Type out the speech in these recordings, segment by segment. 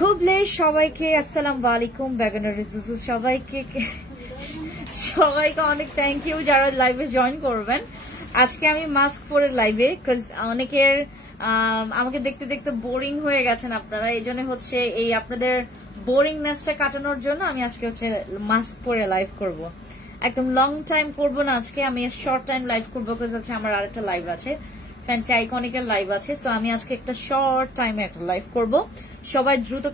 খুবলে সবাইকে আসসালামু আলাইকুম বেগানার রিজুজু সবাইকে অনেক থ্যাংক ইউ যারা লাইভে জয়েন করবেন। আজকে আমি মাস্ক পরে লাইভে কজ অনেকের আমাকে দেখতে দেখতে বোরিং হয়ে গেছেন আপনারা, এই জন্য হচ্ছে এই আপনাদের বোরিংনেসটা কাটানোর জন্য আমি আজকে হচ্ছে মাস্ক পরে লাইভ করব। একদম লং টাইম করবো না আজকে, আমি শর্ট টাইম লাইভ করবো কজ হচ্ছে আমার আরেকটা লাইভ আছে, ফ্যান্সি আইকনিকের লাইভ আছে। সো আমি আজকে একটা শর্ট টাইমে একটা লাইভ করব। সবাই দ্রুত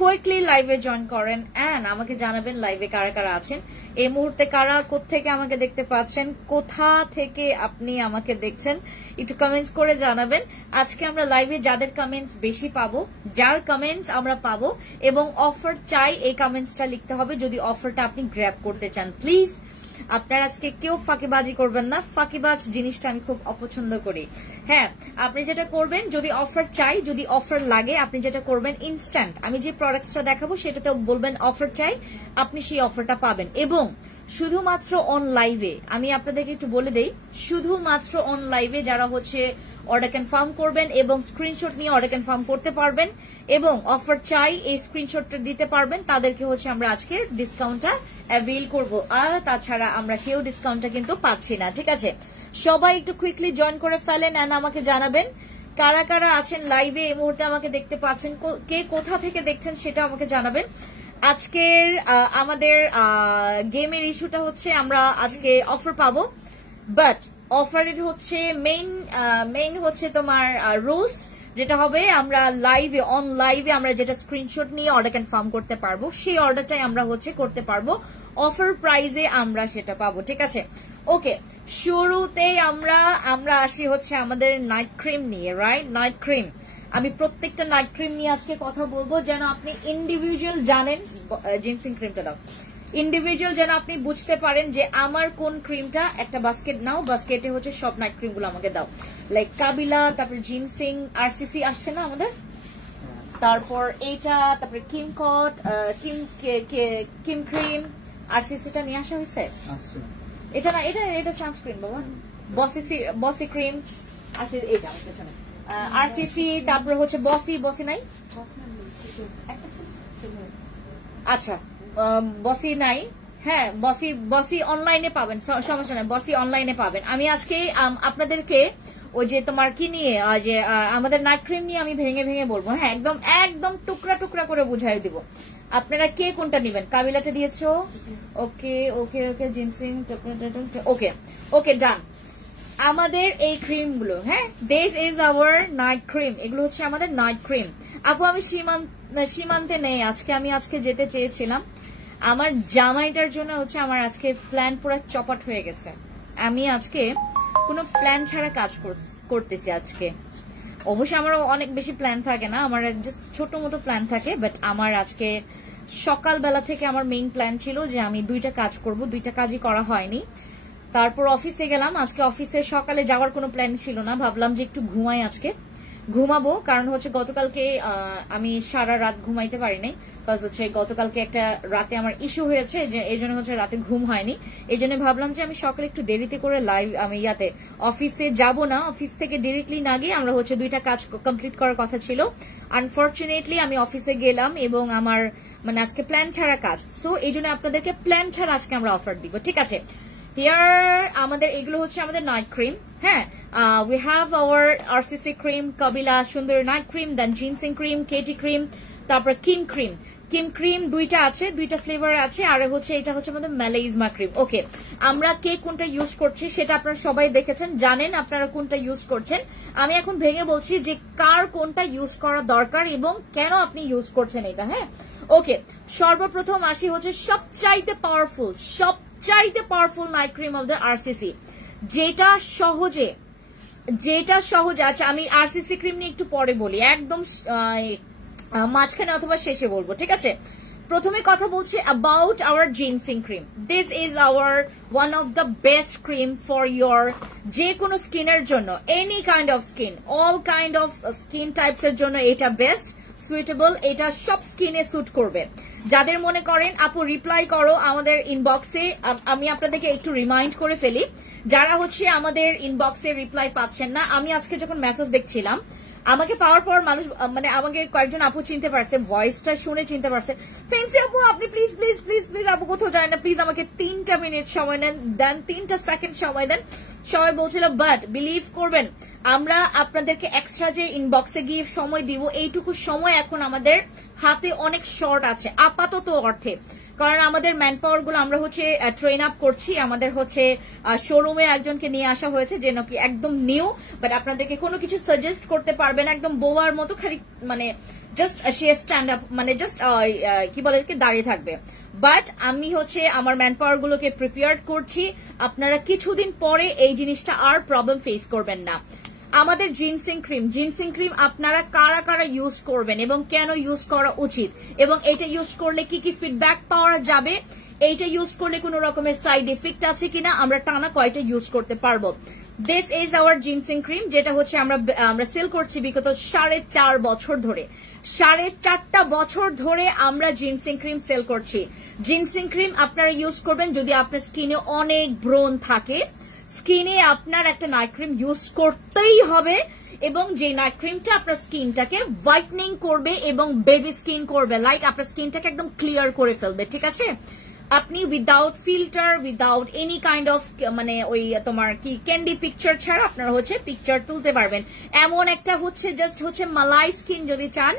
কুইকলি লাইভে জয়েন করেন এন্ড আমাকে জানাবেন লাইভে কারা কারা আছেন এই মুহূর্তে, কারা কোত্থেকে আমাকে দেখতে পাচ্ছেন, কোথা থেকে আপনি আমাকে দেখছেন একটু কমেন্টস করে জানাবেন। আজকে আমরা লাইভে যাদের কমেন্টস বেশি পাবো, যার কমেন্টস আমরা পাবো এবং অফার চাই এই কমেন্টসটা লিখতে হবে যদি অফারটা আপনি গ্র্যাব করতে চান। প্লিজ আপনারা আজকে কেউ ফাঁকিবাজি করবেন না, ফাঁকিবাজ জিনিসটা আমি খুব অপছন্দ করি। হ্যাঁ, আপনি যেটা করবেন যদি অফার চাই, যদি অফার লাগে, আপনি যেটা করবেন ইনস্ট্যান্ট আমি যে প্রোডাক্টসটা দেখাবো সেটাতে বলবেন অফার চাই, আপনি সেই অফারটা পাবেন। এবং শুধুমাত্র অন লাইভে আমি আপনাদেরকে একটু বলে দেই, শুধুমাত্র অন লাইভে যারা হচ্ছে অর্ডার কনফার্ম করবেন এবং স্ক্রিনশট নিয়ে অর্ডার কনফার্ম করতে পারবেন এবং অফার চাই এই স্ক্রিনশটটা দিতে পারবেন, তাদেরকে হচ্ছে আমরা আজকে ডিসকাউন্টটা অ্যাভেল করব। আর তাছাড়া আমরা কেউ ডিসকাউন্টটা কিন্তু পাচ্ছি না, ঠিক আছে? সবাই একটু কুইকলি জয়েন করে ফেলেন এন্ড আমাকে জানাবেন কারা কারা আছেন লাইভে এই মুহূর্তে আমাকে দেখতে পাচ্ছেন, কে কোথা থেকে দেখছেন সেটা আমাকে জানাবেন। আজকের আমাদের গেমের ইস্যুটা হচ্ছে আমরা আজকে অফার পাবো, বাট অফারের হচ্ছে মেইন হচ্ছে তোমার রুলস যেটা হবে আমরা লাইভে অন লাইভে আমরা যেটা স্ক্রিনশট নিয়ে অর্ডার কনফার্ম করতে পারবো সেই অর্ডারটাই আমরা হচ্ছে করতে পারবো, অফার প্রাইজে আমরা সেটা পাবো, ঠিক আছে? ওকে, শুরুতেই আমরা আসি হচ্ছে আমাদের নাইট ক্রিম নিয়ে, রাইট? নাইট ক্রিম, আমি প্রত্যেকটা নাইট ক্রিম নিয়ে আজকে কথা বলবো যেন আপনি ইন্ডিভিজুয়াল জানেন। জিনসিং ক্রিমটা দাও, ইন্ডিভিজুয়াল যেন আপনি বুঝতে পারেন যে আমার কোন ক্রিমটা। একটা বাস্কেট নাও, বাস্কেটে হচ্ছে সব নাইট ক্রিম গুলো আমাকে দাও, লাইক কাবিলা, তারপর জিনসিং, আরসিসি আসছে না আমাদের, তারপর এইটা, তারপরে কিমকট, কিম ক্রিম, আরসিসিটা নিয়ে আসা হয়েছে। এটা না, এটা সানস্ক্রিন বাবা, বসি ক্রিম, এটা পেছনে আরসিসি, তারপরে হচ্ছে বসি নাই, আচ্ছা বসি নাই, হ্যাঁ বসি অনলাইনে পাবেন, সমস্যা নাই, বসি অনলাইনে পাবেন। আমি আজকে আপনাদেরকে ওই যে তোমার কি নিয়ে যে আমাদের নাইট ক্রিম নিয়ে আমি ভেঙে ভেঙে বলবো, হ্যাঁ একদম টুকরা টুকরা করে বুঝাই দিব। আপনারা কে কোনটা নিবেন? কাবিলাটা দিয়েছো, ওকে ওকে ওকে, জিনসিং, ওকে ডান। আমাদের এই ক্রিম গুলো, হ্যাঁ, this is hour night cream, এগুলো হচ্ছে আমাদের নাইট ক্রিম। আপু আমি সীমান্তে নেই আজকে, আমি আজকে যেতে চেয়েছিলাম, আমার জামাইটার জন্য হচ্ছে আমার আজকে প্ল্যান পুরো চপাট হয়ে গেছে। আমি আজকে কোনো প্ল্যান ছাড়া কাজ করতেছি আজকে। অবশ্যই আমার অনেক বেশি প্ল্যান থাকে না, আমার জাস্ট ছোট মোটো প্ল্যান থাকে, বাট আমার আজকে সকালবেলা থেকে আমার মেইন প্ল্যান ছিল যে আমি 2টা কাজ করব, 2টা কাজই করা হয়নি। তারপর অফিসে গেলাম, আজকে অফিসে সকালে যাওয়ার কোনো প্ল্যান ছিল না, ভাবলাম যে একটু ঘুমাই, আজকে ঘুমাবো, কারণ হচ্ছে গতকালকে আমি সারা রাত ঘুমাইতে পারি নাই, বিকজ হচ্ছে গতকালকে একটা রাতে আমার ইস্যু হয়েছে, যে এই জন্য হচ্ছে রাতে ঘুম হয়নি। এই জন্য ভাবলাম যে আমি সকালে একটু দেরিতে করে লাইভ আমি অফিসে যাব না, অফিস থেকে ডিরেক্টলি না গিয়ে আমরা হচ্ছে 2টা কাজ কমপ্লিট করার কথা ছিল। আনফরচুনেটলি আমি অফিসে গেলাম এবং আমার মানে আজকে প্ল্যান ছাড়া কাজ, সো এই জন্য আপনাদেরকে প্ল্যান ছাড়া আজকে আমরা অফার দিব, ঠিক আছে? হিয়ার আমাদের এগুলো হচ্ছে আমাদের নাইট ক্রিম, হ্যাঁ, we have our RCC cream, কাবিলা সুন্দর night cream, then ginseng cream, KT cream, তারপর কিম ক্রিম 2টা আছে, 2টা ফ্লেভার আছে, আর হচ্ছে এটা হচ্ছে আমাদের ম্যালেইজমা ক্রিম। ওকে, আমরা কে কোনটা ইউজ করছি সেটা আপনারা সবাই দেখেছেন, জানেন আপনারা কোনটা ইউজ করছেন। আমি এখন ভেঙে বলছি যে কার কোনটা ইউজ করা দরকার এবং কেন আপনি ইউজ করছেন এটা, হ্যাঁ? ওকে, সর্বপ্রথম আসি হচ্ছে সবচাইতে powerful night cream of the RCC, যেটা সহজে, আচ্ছা আমি আরসিসি ক্রিম নিয়ে একটু পরে বলি, একদম মাঝখানে অথবা শেষে বলবো, ঠিক আছে? প্রথমে কথা বলছি about our ginseng cream. This is hour one of the best cream for your যে কোনো স্কিনের জন্য, any kind of skin, all kind of skin types এর জন্য এটা বেস্ট সুইটেবল, এটা সব স্কিনে স্যুট করবে। যাদের মনে করেন আপু রিপ্লাই করো আমাদের ইনবক্সে, আমি আপনাদেরকে একটু রিমাইন্ড করে ফেলি, যারা হচ্ছে আমাদের ইনবক্সে রিপ্লাই পাচ্ছেন না, আমি আজকে যখন মেসেজ দেখছিলাম আমাকে পাওয়ার পর মানুষ মানে আমাকে কয়েকজন আপু চিনতে পারছে, ভয়েসটা শুনে চিনতে পারছে, ফ্যান্সি আপু আপনি প্লিজ প্লিজ প্লিজ প্লিজ আপু কোথাও যায় না, প্লিজ আমাকে 3টা মিনিট সময় দেন 3টা সেকেন্ড সময় দেন। সবাই বলছিল, বাট বিলিভ করবেন আমরা আপনাদেরকে এক্সট্রা যে ইনবক্সে গিয়ে সময় দিব, এইটুকু সময় এখন আমাদের হাতে অনেক শর্ট আছে আপাতত অর্থে। কারণ আমাদের ম্যান পাওয়ার গুলো আমরা হচ্ছে ট্রেন আপ করছি, আমাদের হচ্ছে শোরুমে একজনকে নিয়ে আসা হয়েছে যে নাকি একদম নিউ, বাট আপনাদেরকে কোনো কিছু সাজেস্ট করতে পারবে না, একদম বোয়ার মতো খালি মানে জাস্ট সে স্ট্যান্ড আপ মানে জাস্ট কি বলে দাঁড়িয়ে থাকবে। বাট আমি হচ্ছে আমার ম্যান পাওয়ার গুলোকে প্রিপেয়ার করছি, আপনারা কিছুদিন পরে এই জিনিসটা আর প্রবলেম ফেস করবেন না। আমাদের জিনসিং ক্রিম আপনারা কারা কারা ইউজ করবেন এবং কেন ইউজ করা উচিত, এবং এটা ইউজ করলে কি কি ফিডব্যাক পাওয়া যাবে, এইটা ইউজ করলে কোন রকমের সাইড এফেক্ট আছে কিনা, আমরা টানা কয়টা ইউজ করতে পারবো। This is hour ginseng cream, যেটা হচ্ছে আমরা সেল করছি বিগত 4.5 বছর ধরে। 4.5 বছর ধরে আমরা জিনসিং ক্রিম সেল করছি। জিনসিং ক্রিম আপনারা ইউজ করবেন যদি আপনার স্কিনে অনেক ব্রণ থাকে, স্কিনে আপনার একটা নাইট ক্রিম ইউজ করতেই হবে, এবং যে নাইট ক্রিমটা আপনার স্কিনটাকে হোয়াইটনিং করবে এবং বেবি স্কিন করবে, লাইক আপনার স্কিনটাকে একদম ক্লিয়ার করে ফেলবে, ঠিক আছে। আপনি without filter, without any kind of মানে ওই তোমার কি ক্যান্ডি পিকচার ছাড়া আপনারা হচ্ছে পিকচার তুলতে পারবেন। এমন একটা হচ্ছে জাস্ট হচ্ছে মালাই স্কিন যদি চান,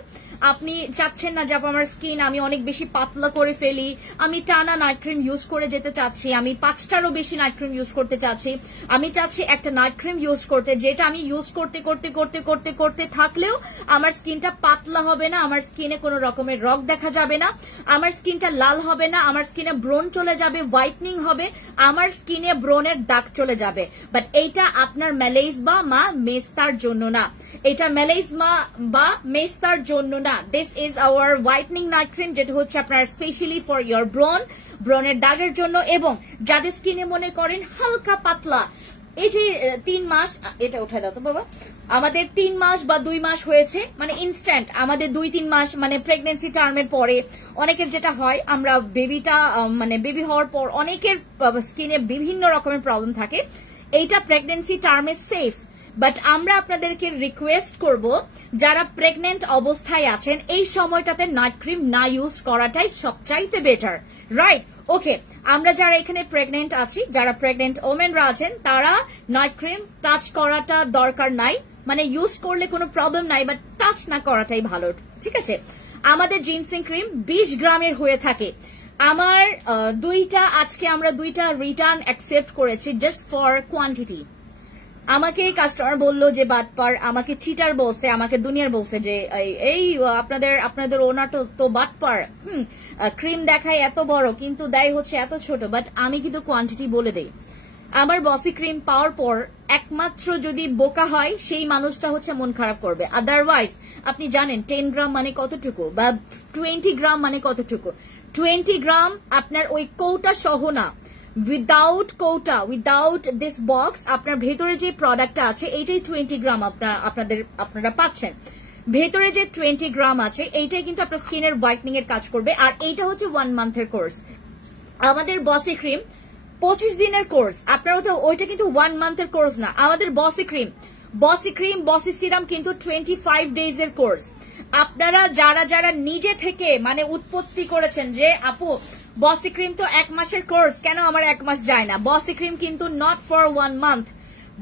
আপনি চাচ্ছেন না যে আমার স্কিন আমি অনেক বেশি পাতলা করে ফেলি, আমি টানা নাইট ক্রিম ইউজ করে যেতে চাচ্ছি, আমি 5টারও বেশি নাইট ক্রিম ইউজ করতে চাচ্ছি, আমি চাচ্ছি একটা নাইট ক্রিম ইউজ করতে যেটা আমি ইউজ করতে করতে করতে করতে করতে থাকলেও আমার স্কিনটা পাতলা হবে না, আমার স্কিনে কোনো রকমের রগ দেখা যাবে না, আমার স্কিনটা লাল হবে না, আমার স্কিনে ব্রণ চলে যাবে, হোয়াইটনিং হবে, আমার স্কিনে ব্রণের দাগ চলে যাবে। বাট এইটা আপনার মেলেইজমা বা মেস্তার জন্য না, এটা মেলেইজমা বা মেস্তার জন্য না। This is our whitening night cream, যেটা হচ্ছে আপনার স্পেশালি ফর ইয়োর ব্রণের দাগের জন্য, এবং যাদের স্কিনে মনে করেন হালকা পাতলা, এই যে 3 মাস, এটা উঠায় দাও তো বাবা, আমাদের 3 মাস বা 2 মাস হয়েছে মানে ইনস্ট্যান্ট, আমাদের 2-3 মাস মানে প্রেগনেন্সি টার্মের পরে অনেকের যেটা হয়, আমরা বেবিটা মানে বেবি হওয়ার পর অনেকের স্কিনে বিভিন্ন রকমের প্রবলেম থাকে, এইটা প্রেগনেন্সি টার্মে সেফ। বাট আমরা আপনাদেরকে রিকোয়েস্ট করব যারা প্রেগনেন্ট অবস্থায় আছেন এই সময়টাতে নাইট ক্রিম না ইউজ করাটাই সবচাইতে বেটার, রাইট? ওকে, আমরা যারা এখানে প্রেগনেন্ট আছি, যারা প্রেগনেন্ট ওমেনরা আছেন, তারা নাইট ক্রিম টাচ করাটা দরকার নাই, মানে ইউজ করলে কোনো প্রবলেম নাই, বাট টাচ না করাটাই ভালো, ঠিক আছে। আমাদের জিনসিং ক্রিম 20 গ্রামের হয়ে থাকে। আমার আজকে আমরা 2টা রিটার্ন অ্যাকসেপ্ট করেছি জাস্ট ফর কোয়ান্টিটি। আমাকে কাস্টমার বললো যে বাটপার, আমাকে চিটার বলছে, আমাকে দুনিয়ার বলছে যে এই আপনাদের ওনার তো বাটপার, ক্রিম দেখায় এত বড় কিন্তু দেয় হচ্ছে এত ছোট, বাট আমি কিন্তু কোয়ান্টিটি বলে দেই। আমার বসি ক্রিম পাওয়ার পর একমাত্র যদি বোকা হয় সেই মানুষটা হচ্ছে মন খারাপ করবে, আদারওয়াইজ আপনি জানেন 10 গ্রাম মানে কতটুকু বা 20 গ্রাম মানে কতটুকু। 20 গ্রাম আপনার ওই কৌটা সহ না, উইদাউট দিস বক্স আপনার ভেতরে যে প্রোডাক্টটা আছে এইটাই 20 গ্রাম আপনারা পাচ্ছেন। ভেতরে যে 20 গ্রাম আছে এইটাই কিন্তু আপনার স্কিনের হোয়াইটনিং এর কাজ করবে, আর এইটা হচ্ছে 1 মান্থের কোর্স। আমাদের বসি ক্রিম 25 দিনের কোর্স, আপনারা তো ওইটা কিন্তু 1 মান্থের কোর্স না। আমাদের বসি সিরাম কিন্তু 25 ডেজ এর কোর্স। আপনারা যারা নিজে থেকে মানে উৎপত্তি করেছেন যে আপু বসি ক্রিম তো 1 মাসের কোর্স, কেন আমার 1 মাস যায় না, বসি ক্রিম কিন্তু নট ফর 1 মান্থ,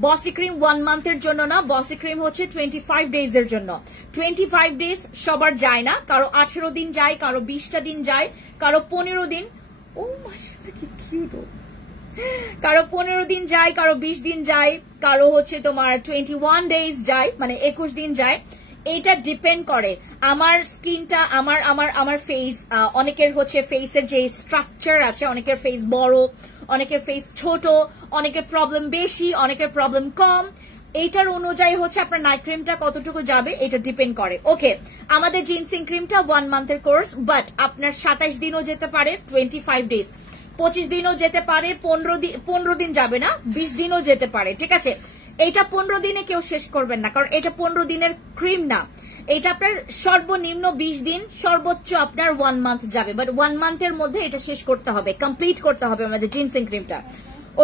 বসি ক্রিম 1 মান্থের জন্য না, বসি ক্রিম হচ্ছে 25 ডেজ এর জন্য। 25 ডেজ সবার যায় না, কারো 18 দিন যায়, কারো 20টা দিন যায়, কারো 15 দিন, ও মাশাআল্লাহ কি কিউট, কারো 15 দিন যায়, কারো 20 দিন যায়, কারো হচ্ছে তোমার 21 ডেজ যায়, মানে 21 দিন যায়। এটা ডিপেন্ড করে আমার স্কিনটা, আমার ফেস, অনেকের হচ্ছে ফেসের যে স্ট্রাকচার আছে, অনেকের ফেস বড়, অনেকের ফেস ছোট, অনেকের প্রবলেম বেশি, অনেকের প্রবলেম কম, এইটার অনুযায়ী হচ্ছে আপনার নাইট ক্রিমটা কতটুকু যাবে এটা ডিপেন্ড করে। ওকে, আমাদের জিনসিং ক্রিমটা 1 মান্থের কোর্স, বাট আপনার 27 দিনও যেতে পারে, 25 ডেজ, 25 দিনও যেতে পারে, 15 দিন যাবে না, 20 দিনও যেতে পারে, ঠিক আছে। এইটা 15 দিনে কেউ শেষ করবেন না, কারণ এটা 15 দিনের ক্রিম না, এটা আপনার সর্বনিম্ন 20 দিন, সর্বোচ্চ আপনার 1 মান্থ যাবে, বাট 1 মান্থের মধ্যে এটা শেষ করতে হবে, কমপ্লিট করতে হবে আমাদের জিনসিং ক্রিমটা।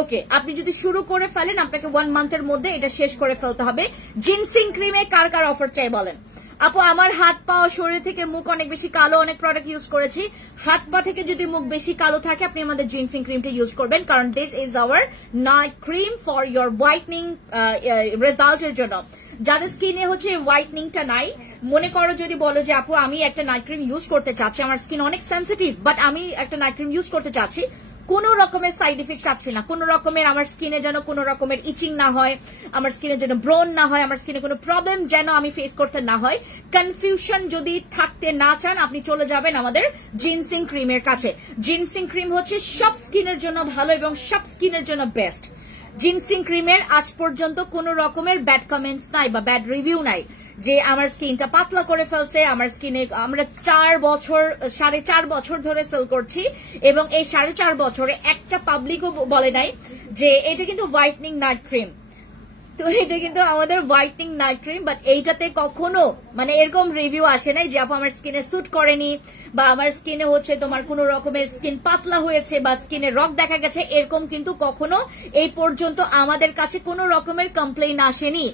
ওকে, আপনি যদি শুরু করে ফেলেন আপনাকে 1 মান্থের মধ্যে এটা শেষ করে ফেলতে হবে। জিনসিং ক্রিমে কার কার অফার চাই বলেন? আপু আমার হাত পা শরীর থেকে মুখ অনেক বেশি কালো, অনেক প্রোডাক্ট ইউজ করেছি, হাত পা থেকে যদি মুখ বেশি কালো থাকে আপনি আমাদের জিনসিং ক্রিমটা ইউজ করবেন, কারণ this is hour night cream for your whitening রেজাল্টের জন্য। যাদের স্কিনে হচ্ছে হোয়াইটনিংটা নাই, মনে করো যদি বলো যে আপু আমি একটা নাইট ক্রিম ইউজ করতে চাচ্ছি, আমার স্কিন অনেক সেন্সিটিভ বাট আমি একটা নাইট ক্রিম ইউজ করতে চাচ্ছি, কোন রকমের সাইড ইফেক্ট চাচ্ছি না, কোন রকমের আমার স্কিনে যেন কোন রকমের ইচিং না হয়, আমার স্কিনে যেন ব্রন না হয়, আমার স্কিনে কোনো প্রবলেম যেন আমি ফেস করতে না হয়, কনফিউশন যদি থাকতে না চান আপনি চলে যাবেন আমাদের জিনসিং ক্রিমের কাছে। জিনসিং ক্রিম হচ্ছে সব স্কিনের জন্য ভালো এবং সব স্কিনের জন্য বেস্ট। জিনসিং ক্রিমের আজ পর্যন্ত কোন রকমের ব্যাড কমেন্টস নাই বা ব্যাড রিভিউ নাই যে আমার স্কিনটা পাতলা করে ফেলছে। আমার স্কিনে আমরা 4.5 বছর ধরে সেল করছি এবং এই 4.5 বছরে একটা পাবলিকও বলে নাই যে এটা কিন্তু হোয়াইটনিং নাইট ক্রিম। তো এটা কিন্তু আমাদের হোয়াইটনিং নাইট ক্রিম, বাট এইটাতে কখনো মানে এরকম রিভিউ আসে নাই যে আপু আমার স্কিনে স্যুট করেনি বা আমার স্কিনে হচ্ছে তোমার কোন রকমের স্কিন পাতলা হয়েছে বা স্কিনে রক দেখা গেছে, এরকম কিন্তু কখনো এই পর্যন্ত আমাদের কাছে কোন রকমের কমপ্লেইন আসেনি।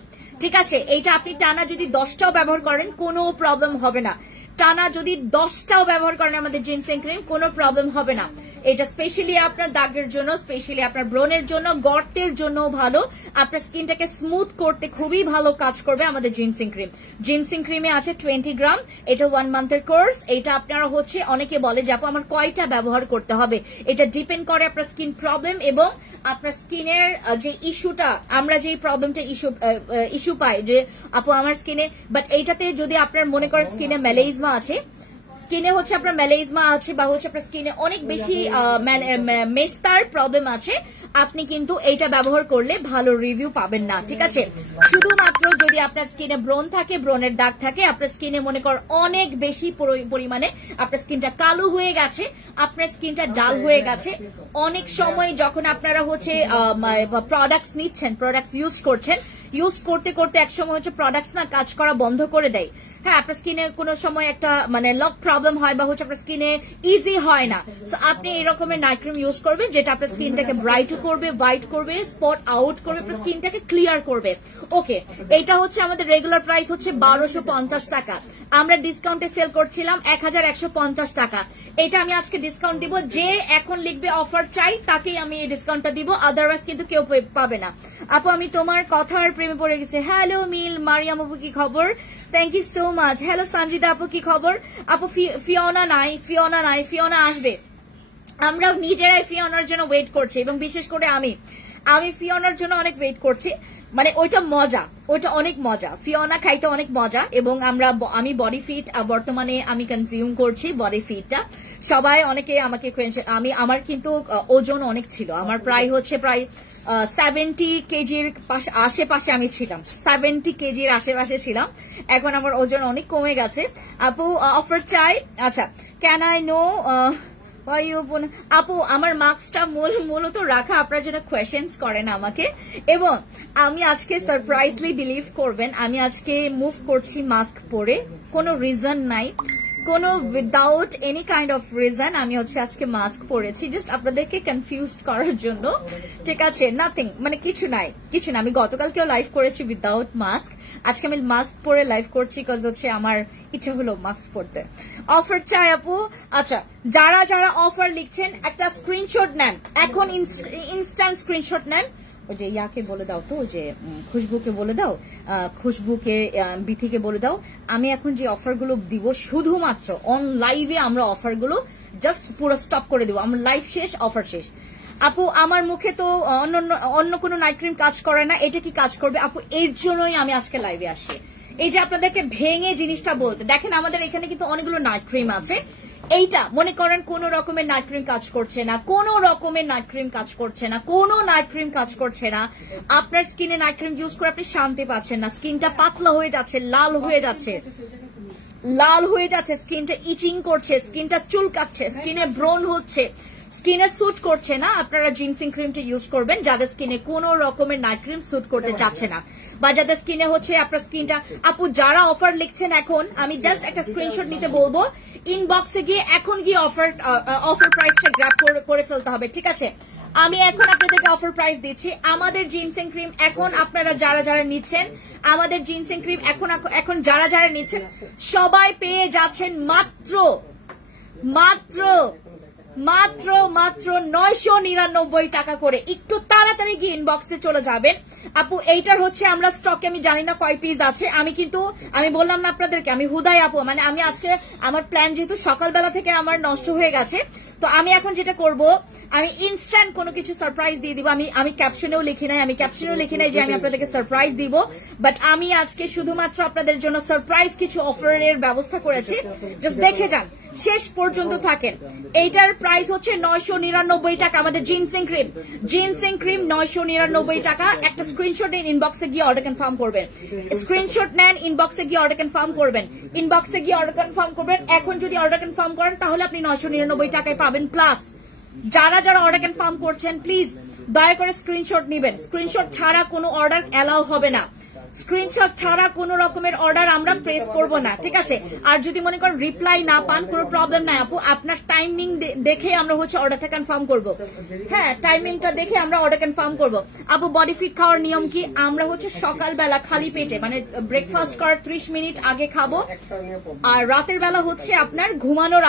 ঠিক আছে, এইটা আপনি টানা যদি 10টাও ব্যবহার করেন কোনো প্রবলেম হবে না, টানা যদি 10টাও ব্যবহার করেন আমাদের জিনসিং ক্রিম কোনো প্রবলেম হবে না। এটা স্পেশালি আপনার দাগের জন্য, স্পেশালি আপনার ব্রনের জন্য, গর্তের জন্য ভালো, আপনার স্কিনটাকে স্মুথ করতে খুবই ভালো কাজ করবে আমাদের জিনসিং ক্রিম। জিনসিং ক্রিমে আছে 20 গ্রাম, এটা 1 মান্থের কোর্স। এটা আপনারা হচ্ছে অনেকে বলে যে আপু আমার কয়টা ব্যবহার করতে হবে, এটা ডিপেন্ড করে আপনার স্কিন প্রবলেম এবং আপনার স্কিনের যে ইস্যুটা, আমরা যে প্রবলেমটা ইস্যু পাই যে আপু আমার স্কিনে, বাট এইটাতে যদি আপনার মনে করেন স্কিনে ম্যালেইজমা আছে, স্কিনে হচ্ছে আপনার ম্যালেইজমা আছে বা হচ্ছে আপনার স্কিনে অনেক বেশি মেস্তার প্রবলেম আছে, আপনি কিন্তু এইটা ব্যবহার করলে ভালো রিভিউ পাবেন না। ঠিক আছে, শুধুমাত্র যদি আপনার স্কিনে ব্রণ থাকে, ব্রণের দাগ থাকে, আপনার স্কিনে মনে কর অনেক বেশি পরিমাণে আপনার স্কিনটা কালো হয়ে গেছে, আপনার স্কিনটা ডাল হয়ে গেছে, অনেক সময় যখন আপনারা হচ্ছে প্রোডাক্টস নিচ্ছেন, প্রোডাক্টস ইউজ করছেন, ইউজ করতে করতে এক সময় হচ্ছে প্রোডাক্টস না কাজ করা বন্ধ করে দেয়। হ্যাঁ, আপনার স্কিনে কোনো সময় একটা মানে লক প্রবলেম হয় বা হচ্ছে আপনার স্কিনে ইজি হয় না, সো আপনি এই রকমের নাইট ক্রিম ইউজ করবেন যেটা আপনার স্কিনটাকে ব্রাইট করবে, হোয়াইট করবে, স্পট আউট করবে, আপনার স্কিনটাকে ক্লিয়ার করবে। ওকে, এইটা হচ্ছে আমাদের রেগুলার প্রাইস হচ্ছে 1250 টাকা, আমরা ডিসকাউন্টে সেল করছিলাম 1150 টাকা। এটা আমি আজকে ডিসকাউন্ট দিব, যে এখন লিখবে অফার চাই তাকেই আমি এই ডিসকাউন্টটা দিব, আদারওয়াইজ কিন্তু কেউ পাবে না। আপু আমি তোমার কথার প্রেমে পড়ে গেছি। হ্যালো মিল মারিয়াম আপু কি খবর? Thank you so much. Hello Sanjita আপু কি খবর? আপু ফিওনা নাই, ফিওনা আসবে, আমরা নিজেরাই ফিওনার জন্য ওয়েট করছি এবং বিশেষ করে আমি ফিওনার জন্য অনেক ওয়েট করছি। মানে ওইটা মজা, ওইটা অনেক মজা, ফিওনা খাইতে অনেক মজা। এবং আমি বডি ফিট বর্তমানে আমি কনজিউম করছি বডি ফিটটা। সবাই অনেকে আমাকে আমার কিন্তু ওজন অনেক ছিল, আমার প্রায় 70 কেজির আশেপাশে আমি ছিলাম, 70 কেজির আশেপাশে ছিলাম, এখন আমার ওজন অনেক কমে গেছে। আপু অফার চাই, আচ্ছা ক্যান আই নো আপু আমার মাস্কটা মূলত রাখা আপনারা যেন কোয়েশ্চেন্স করেন আমাকে, এবং আমি আজকে সারপ্রাইজলি বিলিভ করবেন আমি আজকে মুভ করছি মাস্ক পরে, কোনো রিজন নাই, কোনো without any kind of reason আমি হচ্ছে আজকে মাস্ক পরেছি, জাস্ট আপনাদেরকে কনফিউজড করার জন্য। ঠিক আছে, নাথিং, মানে কিছু নাই। আমি গতকালকেও লাইভ করেছি উইদাউট মাস্ক, আজকে আমি মাস্ক পরে লাইভ করছি বিকজ হচ্ছে আমার ইচ্ছা হলো মাস্ক পরতে। অফার চাই আপু, আচ্ছা যারা যারা অফার লিখছেন একটা স্ক্রিনশট নেন, এখন ইনস্ট্যান্ট স্ক্রিনশট নেন। ওই যে ইয়াকে বলে দাও তো, যে খুশবুকে বলে দাও, খুশবুকে বিথিকে বলে দাও, আমি এখন যে অফারগুলো দিব শুধুমাত্র অন লাইভে আমরা অফারগুলো জাস্ট পুরো স্টপ করে দেবো, আমার লাইভ শেষ, অফার শেষ। আপু আমার মুখে তো অন্য কোনো নাইট ক্রিম কাজ করে না, এটা কি কাজ করবে? আপু এর জন্যই আমি আজকে লাইভে আসি, এই যে আপনাদেরকে ভেঙে জিনিসটা বলতে। দেখেন আমাদের এখানে কিন্তু অনেকগুলো নাইট ক্রিম আছে, এইটা মনে করেন কোন রকমের নাইট ক্রিম কাজ করছে না, কোন রকমের নাইট ক্রিম কাজ করছে না, কোনো নাইট ক্রিম কাজ করছে না, আপনার স্কিনে নাইট ক্রিম ইউজ করে আপনি শান্তি পাচ্ছেন না, স্কিনটা পাতলা হয়ে যাচ্ছে, লাল হয়ে যাচ্ছে, স্কিনটা ইচিং করছে, স্কিনটা চুলকাচ্ছে, স্কিনে ব্রণ হচ্ছে, স্কিনে স্যুট করছে না, আপনারা জিনসিং ক্রিমটা ইউজ করবেন যাদের স্কিনে কোন রকমের নাইট ক্রিম স্যুট করতে চাচ্ছে না, বা যাদের স্কিনে হচ্ছে আপনার স্কিনটা। আপু যারা অফার লিখছেন এখন আমি জাস্ট একটা স্ক্রিনশট নিতে বলবো, ইনবক্সে গিয়ে এখন গিয়ে অফার প্রাইসটা গ্র্যাব করে ফেলতে হবে। ঠিক আছে, আমি এখন আপনাদেরকে অফার প্রাইস দিচ্ছি আমাদের জিনসেং ক্রিম এখন আপনারা যারা যারা নিচ্ছেন আমাদের জিনসেং ক্রিম এখন যারা যারা নিচ্ছেন সবাই পেয়ে যাচ্ছেন মাত্র মাত্র মাত্র মাত্র 999 টাকা করে। একটু তাড়াতাড়ি গিয়ে ইনবক্সে চলে যাবেন আপু। এইটার হচ্ছে আমরা স্টকে আমি জানি না কয় পিস আছে, আমি বললাম না আপনাদেরকে আমি হুদাই আপু, মানে আমি আজকে আমার প্ল্যান যেহেতু সকালবেলা থেকে আমার নষ্ট হয়ে গেছে, তো আমি এখন যেটা করব আমি ইনস্ট্যান্ট কোনো কিছু সারপ্রাইজ দিয়ে দিব। আমি ক্যাপশনেও লিখি নাই যে আমি আপনাদেরকে সারপ্রাইজ দিব, বাট আমি আজকে শুধুমাত্র আপনাদের জন্য সারপ্রাইজ কিছু অফারের ব্যবস্থা করেছি, জাস্ট দেখে যান, শেষ পর্যন্ত থাকেন। এইটার প্রাইস হচ্ছে 999 টাকা। আমাদের জিনসেং ক্রিম 999 টাকা। একটা স্ক্রিনশট নিন, ইনবক্সে গিয়ে অর্ডার কনফার্ম করবেন। এখন যদি অর্ডার কনফার্ম করেন তাহলে আপনি 999 টাকায় পাবেন। প্লাস যারা যারা অর্ডার কনফার্ম করছেন প্লিজ দয়া করে স্ক্রিনশট নেবেন। স্ক্রিনশট ছাড়া কোনো অর্ডার অ্যালাউ হবে না। স্ক্রিনশট ছাড়া কোনো রকমের অর্ডার আমরা প্রেস করব না, ঠিক আছে? আর যদি মনে করেন রিপ্লাই না পান কোনো প্রবলেম নাই আপু, আপনার টাইমিং দেখে আমরা হচ্ছে অর্ডারটা কনফার্ম করব। হ্যাঁ, টাইমিংটা দেখে আমরা অর্ডার কনফার্ম করব। আপু বডি ফিট খাওয়ার নিয়ম কি? আমরা হচ্ছে সকালবেলা খালি পেটে মানে ব্রেকফাস্ট করার 30 মিনিট আগে খাবো, আর রাতের বেলা হচ্ছে আপনার ঘুমানোর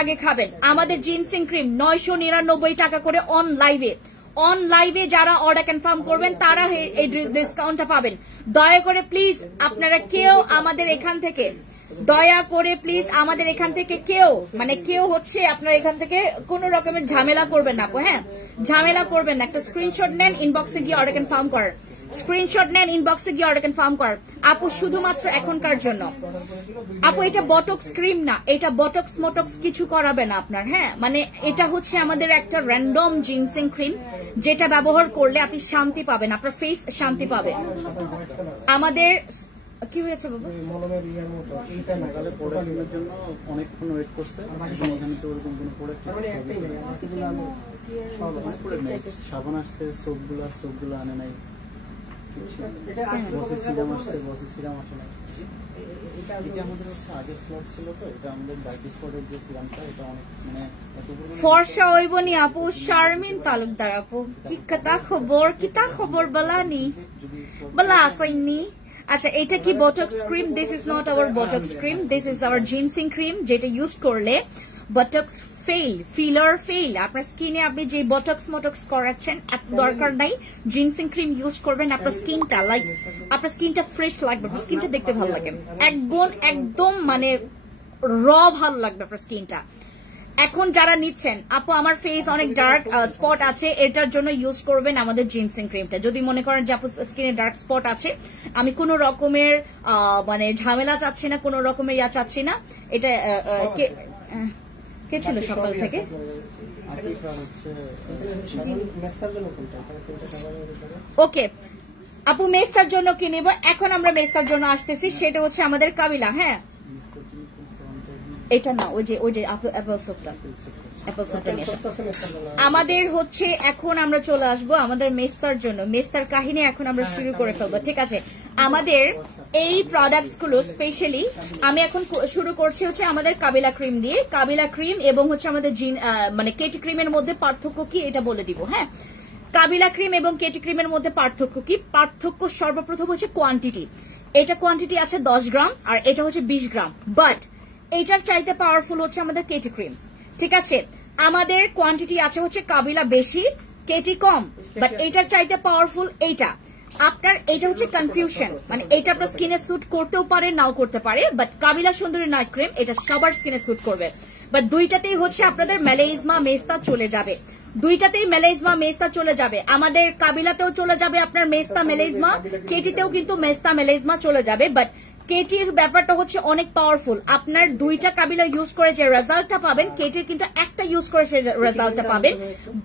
আগে খাবেন। আমাদের জিনসেং ক্রিম 999 টাকা করে অন লাইভে যারা অর্ডার কনফার্ম করবেন তারা এই ডিসকাউন্টটা পাবেন। দয়া করে প্লিজ আপনারা কেউ আমাদের এখান থেকে কেউ হচ্ছে আপনার এখান থেকে কোন রকমের ঝামেলা করবেন না আপু। হ্যাঁ, ঝামেলা করবেন না। একটা স্ক্রিনশট নেন, ইনবক্সে গিয়ে অর্ডার কনফার্ম করার আপু, শুধুমাত্র এখনকার জন্য আপু। এটা বটক্স ক্রিম না, এটা বটক্স মোটক্স কিছু করাবে না আপনার। হ্যাঁ, মানে এটা হচ্ছে আমাদের একটা র্যান্ডম জিনসেং ক্রিম, যেটা ব্যবহার করলে আপনি শান্তি পাবেন, আপনার ফেস শান্তি পাবে। আমাদের কি হয়েছে বাবা? সাবান আসছে, সোপগুলো আনে নাই, এটা আমাদের হচ্ছে আগে স্লট ছিল, তো এটা আমাদের ব্রাইট স্পটের যে সিরামটা, এটা অনেক মানে ফর্সা হইবনি আপু। শারমিন তালুকদার আপু, কিতা খবর বলা আসেননি। আচ্ছা, এটা কি botox cream? This is not our botox cream, this is hour ginseng cream, যেটা ইউজ করলে বটক্স ফিলার ফেল, আপনার স্কিনে আপনি যে বটক্স মটক্স করাচ্ছেন এত দরকার নাই। জিনসেং ক্রিম ইউজ করবেন, আপনার স্কিনটা ফ্রেশ লাগবে, আপনার স্কিনটা দেখতে ভালো লাগে, একদম মানে ভালো লাগবে আপনার স্কিনটা। এখন যারা নিচ্ছেন আপু, আমার ফেস অনেক ডার্ক স্পট আছে, এটার জন্য ইউজ করবেন আমাদের জিনসেং ক্রিমটা। যদি মনে করেন যে আপু স্কিনে ডার্ক স্পট আছে, আমি কোনো রকমের মানে ঝামেলা চাচ্ছি না, কোনো রকমের চাচ্ছি না। এটা কে ছিল সকাল থেকে? ওকে আপু, মেস্তার জন্য কি নেব? এখন আমরা মেস্তার জন্য আসতেছি, সেটা হচ্ছে আমাদের কাবিলা। হ্যাঁ, এটা না, ওই যে অ্যাপল সোপটা আমাদের হচ্ছে। এখন আমরা চলে আসবো আমাদের মেস্তার জন্য। মেস্তার কাহিনী এখন আমরা শুরু করে ফেলবো, ঠিক আছে? আমাদের এই প্রোডাক্টস গুলো স্পেশালি আমি এখন শুরু করছি হচ্ছে আমাদের কাবিলা ক্রিম দিয়ে। কাবিলা ক্রিম এবং হচ্ছে আমাদের মানে কেটি ক্রিমের মধ্যে পার্থক্য কি এটা বলে দিব। হ্যাঁ, কাবিলা ক্রিম এবং কেটি ক্রিমের মধ্যে পার্থক্য কি? পার্থক্য সর্বপ্রথম হচ্ছে কোয়ান্টিটি। এটা কোয়ান্টিটি আছে 10 গ্রাম আর এটা হচ্ছে 20 গ্রাম, বাট এটার চাইতে পাওয়ারফুল হচ্ছে আমাদের কেটি ক্রিম, ঠিক আছে? আমাদের কোয়ান্টিটি আছে হচ্ছে কাবিলা বেশি, কেটি কম, বাট এটার চাইতে পাওয়ারফুল এইটা। আপনার এটা হচ্ছে কনফিউশন, মানে এটা আপনার স্কিনে স্যুট করতেও পারে নাও করতে পারে, বাট কাবিলা সুন্দরী নাইট ক্রিম এটা সবার স্কিনে স্যুট করবে। বাট দুইটাতেই হচ্ছে আপনাদের মেলাইজমা মেস্তা চলে যাবে, আমাদের কাবিলাতেও চলে যাবে আপনার মেস্তা মেলাইজমা, কেটিতেও কিন্তু মেস্তা মেলাইজমা চলে যাবে। বাট কেটির ব্যাপারটা হচ্ছে অনেক পাওয়ারফুল। আপনার দুইটা কাবিলা ইউজ করে যে রেজাল্টটা পাবেন, কেটির কিন্তু একটা ইউজ করে সেই রেজাল্টটা পাবেন।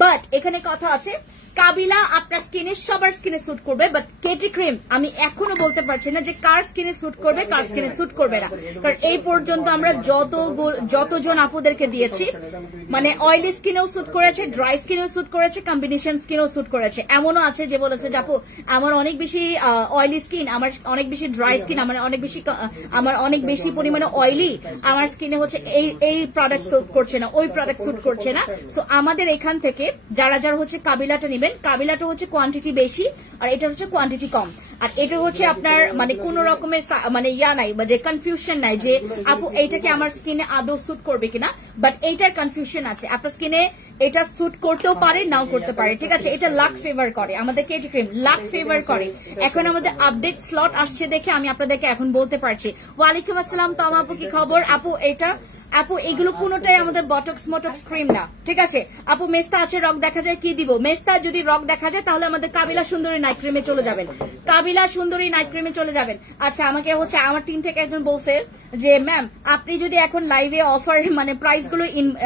বাট এখানে কথা আছে, কাবিলা আপনার স্কিনে সবার স্কিনে স্যুট করবে, বাট কেটি ক্রিম আমি এখনো বলতে পারছি না যে কার স্কিনে স্যুট করবে কার স্কিনে স্যুট করবে না। কারণ এই পর্যন্ত আমরা যতজন আপুদেরকে দিয়েছি, মানে অয়েলি স্কিনেও স্যুট করেছে, ড্রাই স্কিনেও স্যুট করেছে, কম্বিনেশন স্কিনেও স্যুট করেছে। এমনও আছে যে বলেছে যে আপু আমার অনেক বেশি অয়েলি স্কিন, আমার অনেক বেশি ড্রাই স্কিন, আমার অনেক বেশি বেশি পরিমাণে অয়েলি, আমার স্কিনে হচ্ছে এই প্রোডাক্ট স্যুট করছে না, ওই প্রোডাক্ট স্যুট করছে না। সো আমাদের এখান থেকে যারা যারা হচ্ছে কাবিলাটা নেবেন, কাবিলাটা হচ্ছে কোয়ান্টিটি বেশি আর এটা হচ্ছে কোয়ান্টিটি কম। আর এটা হচ্ছে আপনার মানে কোন রকমের মানে নাই বা যে কনফিউশন নাই যে আপু এইটাকে আমার স্কিনে আদৌ স্যুট করবে কিনা, বাট এইটার কনফিউশন আছে। আপনার স্কিনে এটা স্যুট করতেও পারে, নাও করতে পারে, ঠিক আছে। এটা লাক ফেভার করে, আমাদের কেটি ক্রিম লাক ফেভার করে। এখন আমাদের আপডেট স্লট আসছে দেখে আমি আপনাদেরকে এখন বলতে পারছি। ওয়ালাইকুম আসসালাম তমা আপু, কি খবর আপু? আপু এগুলো কোনোটাই আমাদের বটক্স মটক্স ক্রিম না, ঠিক আছে আপু। মেস্তা আছে, রক দেখা যায়, কি দিব? মেস্তা যদি রক দেখা যায় তাহলে আমাদের কাবিলা সুন্দরী নাইট ক্রিমে চলে যাবেন, কাবিলা সুন্দরী নাইট ক্রিমে চলে যাবেন। আচ্ছা, আমাকে হচ্ছে আমার টিম থেকে একজন বলছে যে ম্যাম আপনি যদি এখন লাইভে অফার মানে প্রাইস গুলো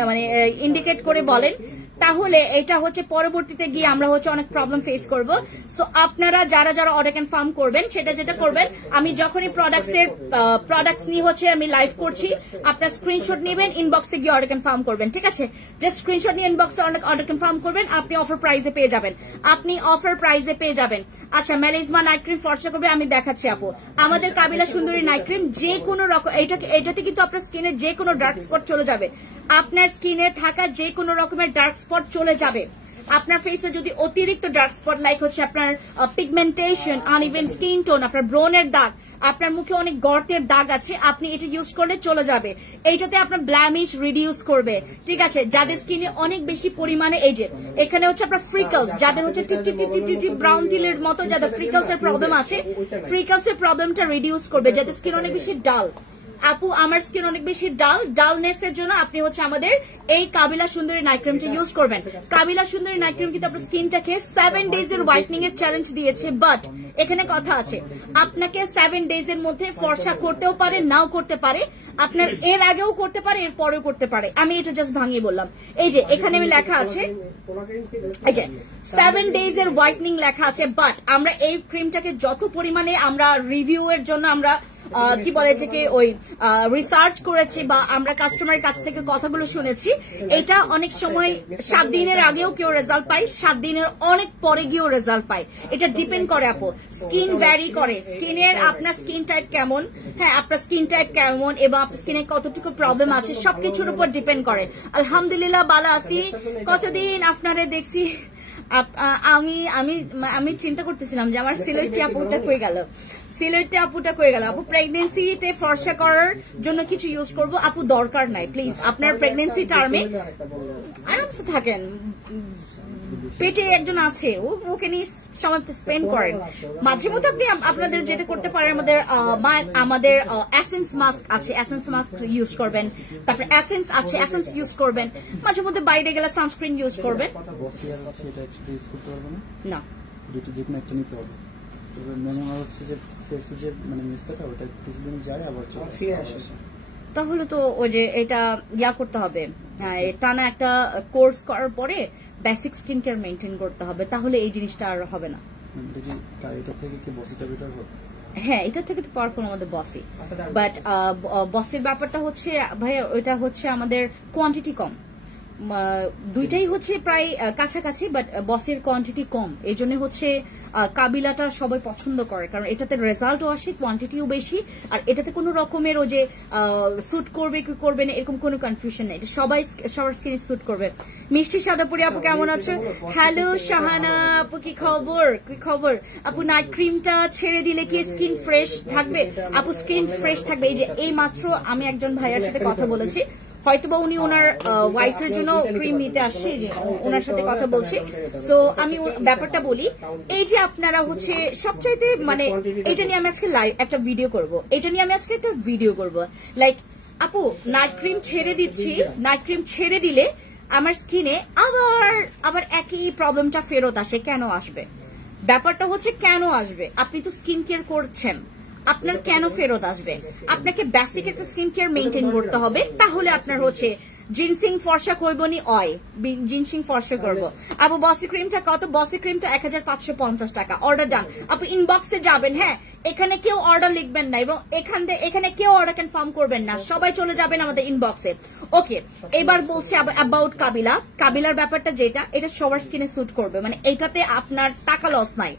মানে ইন্ডিকেট করে বলেন তাহলে এটা হচ্ছে পরবর্তীতে গিয়ে আমরা হচ্ছে অনেক প্রবলেম ফেস করব। সো আপনারা যারা যারা অর্ডার কনফার্ম করবেন সেটা যেটা করবেন, আমি যখনই প্রোডাক্টস নিয়ে হচ্ছে আমি লাইভ করছি, আপনার স্ক্রিনশট নেবেন, ইনবক্সে গিয়ে অর্ডার কনফার্ম করবেন, ঠিক আছে। জাস্ট স্ক্রিনশট নিয়ে ইনবক্সে অর্ডার কনফার্ম করবেন, আপনি অফার প্রাইসে পেয়ে যাবেন। আচ্ছা, মেলিজমা নাইট ক্রিম ফর্সা করবে, আমি দেখাচ্ছি আপু। আমাদের কাবিলা সুন্দরী নাইট ক্রিম যে কোনো রকম, এটাতে কিন্তু আপনার স্কিনে যে কোনো ডার্ক স্পট চলে যাবে, আপনার স্কিনে থাকা যে কোনো রকমের ডার্ক স্পট চলে যাবে। আপনার ফেসে যদি অতিরিক্ত ডার্ক স্পট লাইক হচ্ছে আপনার পিগমেন্টেশন, আনইভেন স্কিন টোন, আপনার ব্রনের দাগ, আপনার মুখে অনেক গর্তের দাগ আছে, আপনি এটা ইউজ করলে চলে যাবে। এইটাতে আপনার ব্ল্যামিশ রিডিউস করবে, ঠিক আছে। যাদের স্কিনে অনেক বেশি পরিমাণে এই যে এখানে হচ্ছে আপনার ফ্রিকলস, যাদের হচ্ছে টিপ ব্রাউন তিলের মতো যাদের ফ্রিকলস এর প্রবলেম আছে, ফ্রিকলস এর প্রবলেমটা রিডিউস করবে। যাদের স্কিন অনেক বেশি ডাল, আপু আমার স্কিন অনেক বেশি ডালনেস এর জন্য আপনি হচ্ছে আমাদের এই কাবিলা সুন্দরী নাইট ক্রিমটা ইউজ করবেন। কাবিলা সুন্দরী নাইট ক্রিম কিন্তু আপনার স্কিনটাকে 7 ডেজ এর হোয়াইটনিং এর চ্যালেঞ্জ দিয়েছে, বাট এখানে কথা আছে, আপনাকে 7 ডেজ এর মধ্যে ফর্সা করতেও পারে, নাও করতে পারে, আপনার এর আগেও করতে পারে, এর পরেও করতে পারে। আমি এটা জাস্ট ভাঙিয়ে বললাম। এই যে এখানে আমি লেখা আছে, এই যে 7 ডেজ এর হোয়াইটনিং লেখা আছে, বাট আমরা এই ক্রিমটাকে যত পরিমাণে আমরা রিভিউ এর জন্য আমরা কি বলে এটাকে ওই রিসার্চ করেছি বা আমরা কাস্টমারের কাছ থেকে কথাগুলো শুনেছি, এটা অনেক সময় 7 দিনের আগেও কেউ রেজাল্ট পায়, 7 দিনের অনেক পরে গিয়েও রেজাল্ট পায়। এটা ডিপেন্ড করে আপু, স্কিন ভ্যারি করে, স্কিনের আপনার স্কিন টাইপ কেমন, হ্যাঁ আপনার স্কিন টাইপ কেমন এবং আপনার স্কিনে কতটুকু প্রবলেম আছে সবকিছুর উপর ডিপেন্ড করে। আলহামদুলিল্লাহ ভালো আছি, কতদিন আপনারে দেখছি। আমি চিন্তা করতেছিলাম যে আমার সিলেটি আপুটা কই গেল, আপু প্রেগনেন্সিতে ফর্সা করার জন্য কিছু ইউজ করব আপু? দরকার নাই প্লিজ, আপনার প্রেগনেন্সি টার্মে আরামসে থাকেন, পেটে একজন আছে, ওকে নিয়ে সময় স্পেন্ড করেন। মাঝে মধ্যে আপনি আপনাদের যেটা করতে পারেন, আমাদের এসেন্স মাস্ক আছে, এসেন্স মাস্ক ইউজ করবেন, তারপরে এসেন্স আছে, এসেন্স ইউজ করবেন, মাঝে মধ্যে বাইরে গেলে সানস্ক্রিন ইউজ করবেন। না দুটি যে কোনো একটা নিতে হবে, মনে হচ্ছে যে ফেসে যে মানে মিস্টারটা ওটা কিছুদিন যায় আবার ফিরে আসে, তাহলে তো ওই যে এটা করতে হবে, টানা একটা কোর্স করার পরে বেসিক স্কিন কেয়ার মেনটেন করতে হবে, তাহলে এই জিনিসটা আর হবে না। এটা থেকে কি বসিটা বেটার হবে? হ্যাঁ, এটা থেকে তো পাওয়ারফুল আমাদের বসি, বাট বসের ব্যাপারটা হচ্ছে ভাইয়া ওইটা হচ্ছে আমাদের কোয়ান্টিটি কম, দুইটাই হচ্ছে প্রায় কাছাকাছি, বাট বসের কোয়ান্টিটি কম, এই জন্য হচ্ছে কাবিলাটা সবাই পছন্দ করে, কারণ এটাতে রেজাল্টও আসে, কোয়ান্টিটিও বেশি, আর এটাতে কোনো রকমের ও যে স্যুট করবে কি করবে না এরকম কোনো কনফিউশন নেই, এটা সবার স্কিনে স্যুট করবে। মিষ্টি সাদাপুরি আপু কেমন আছো? হ্যালো শাহানা আপু, কি খবর আপু? নাইট ক্রিমটা ছেড়ে দিলে কি স্কিন ফ্রেশ থাকবে আপু? স্কিন ফ্রেশ থাকবে। এই যে এই মাত্র আমি একজন ভাইয়ার সাথে কথা বলেছি, হয়তোবা উনি ওনার ওয়াইফের জন্য ক্রিম নিতে আসছে, ওনার সাথে কথা বলছি। সো আমি ব্যাপারটা বলি, এই যে আপনারা হচ্ছে সবচাইতে মানে এটা নিয়ে আমি আজকে লাইভ একটা ভিডিও করব, লাইক আপু নাইট ক্রিম ছেড়ে দিচ্ছি, নাইট ক্রিম ছেড়ে দিলে আমার স্কিনে আবার একই প্রবলেমটা ফেরত আসে, কেন আসবে? ব্যাপারটা হচ্ছে কেন আসবে? আপনি তো স্কিন কেয়ার করছেন, আপনার কেন ফেরত আসবে? আপনাকে বেসিক একটা স্কিন কেয়ার মেনটেন করতে হবে, তাহলে আপনার হচ্ছে জিনসিং ফর্সা করবনি, জিনসিং ফর্সা করবো। আপু বসি ক্রিমটা কত? বসি ক্রিমটা 1550 টাকা, অর্ডার ডান। আপু ইনবক্সে যাবেন, হ্যাঁ এখানে কেউ অর্ডার লিখবেন না এবং এখানে কেউ অর্ডার কনফার্ম করবেন না, সবাই চলে যাবেন আমাদের ইনবক্সে। ওকে, এবার বলছি অ্যাবাউট কাবিলার ব্যাপারটা, যেটা এটা সবার স্কিনে স্যুট করবে, মানে এটাতে আপনার টাকা লস নাই,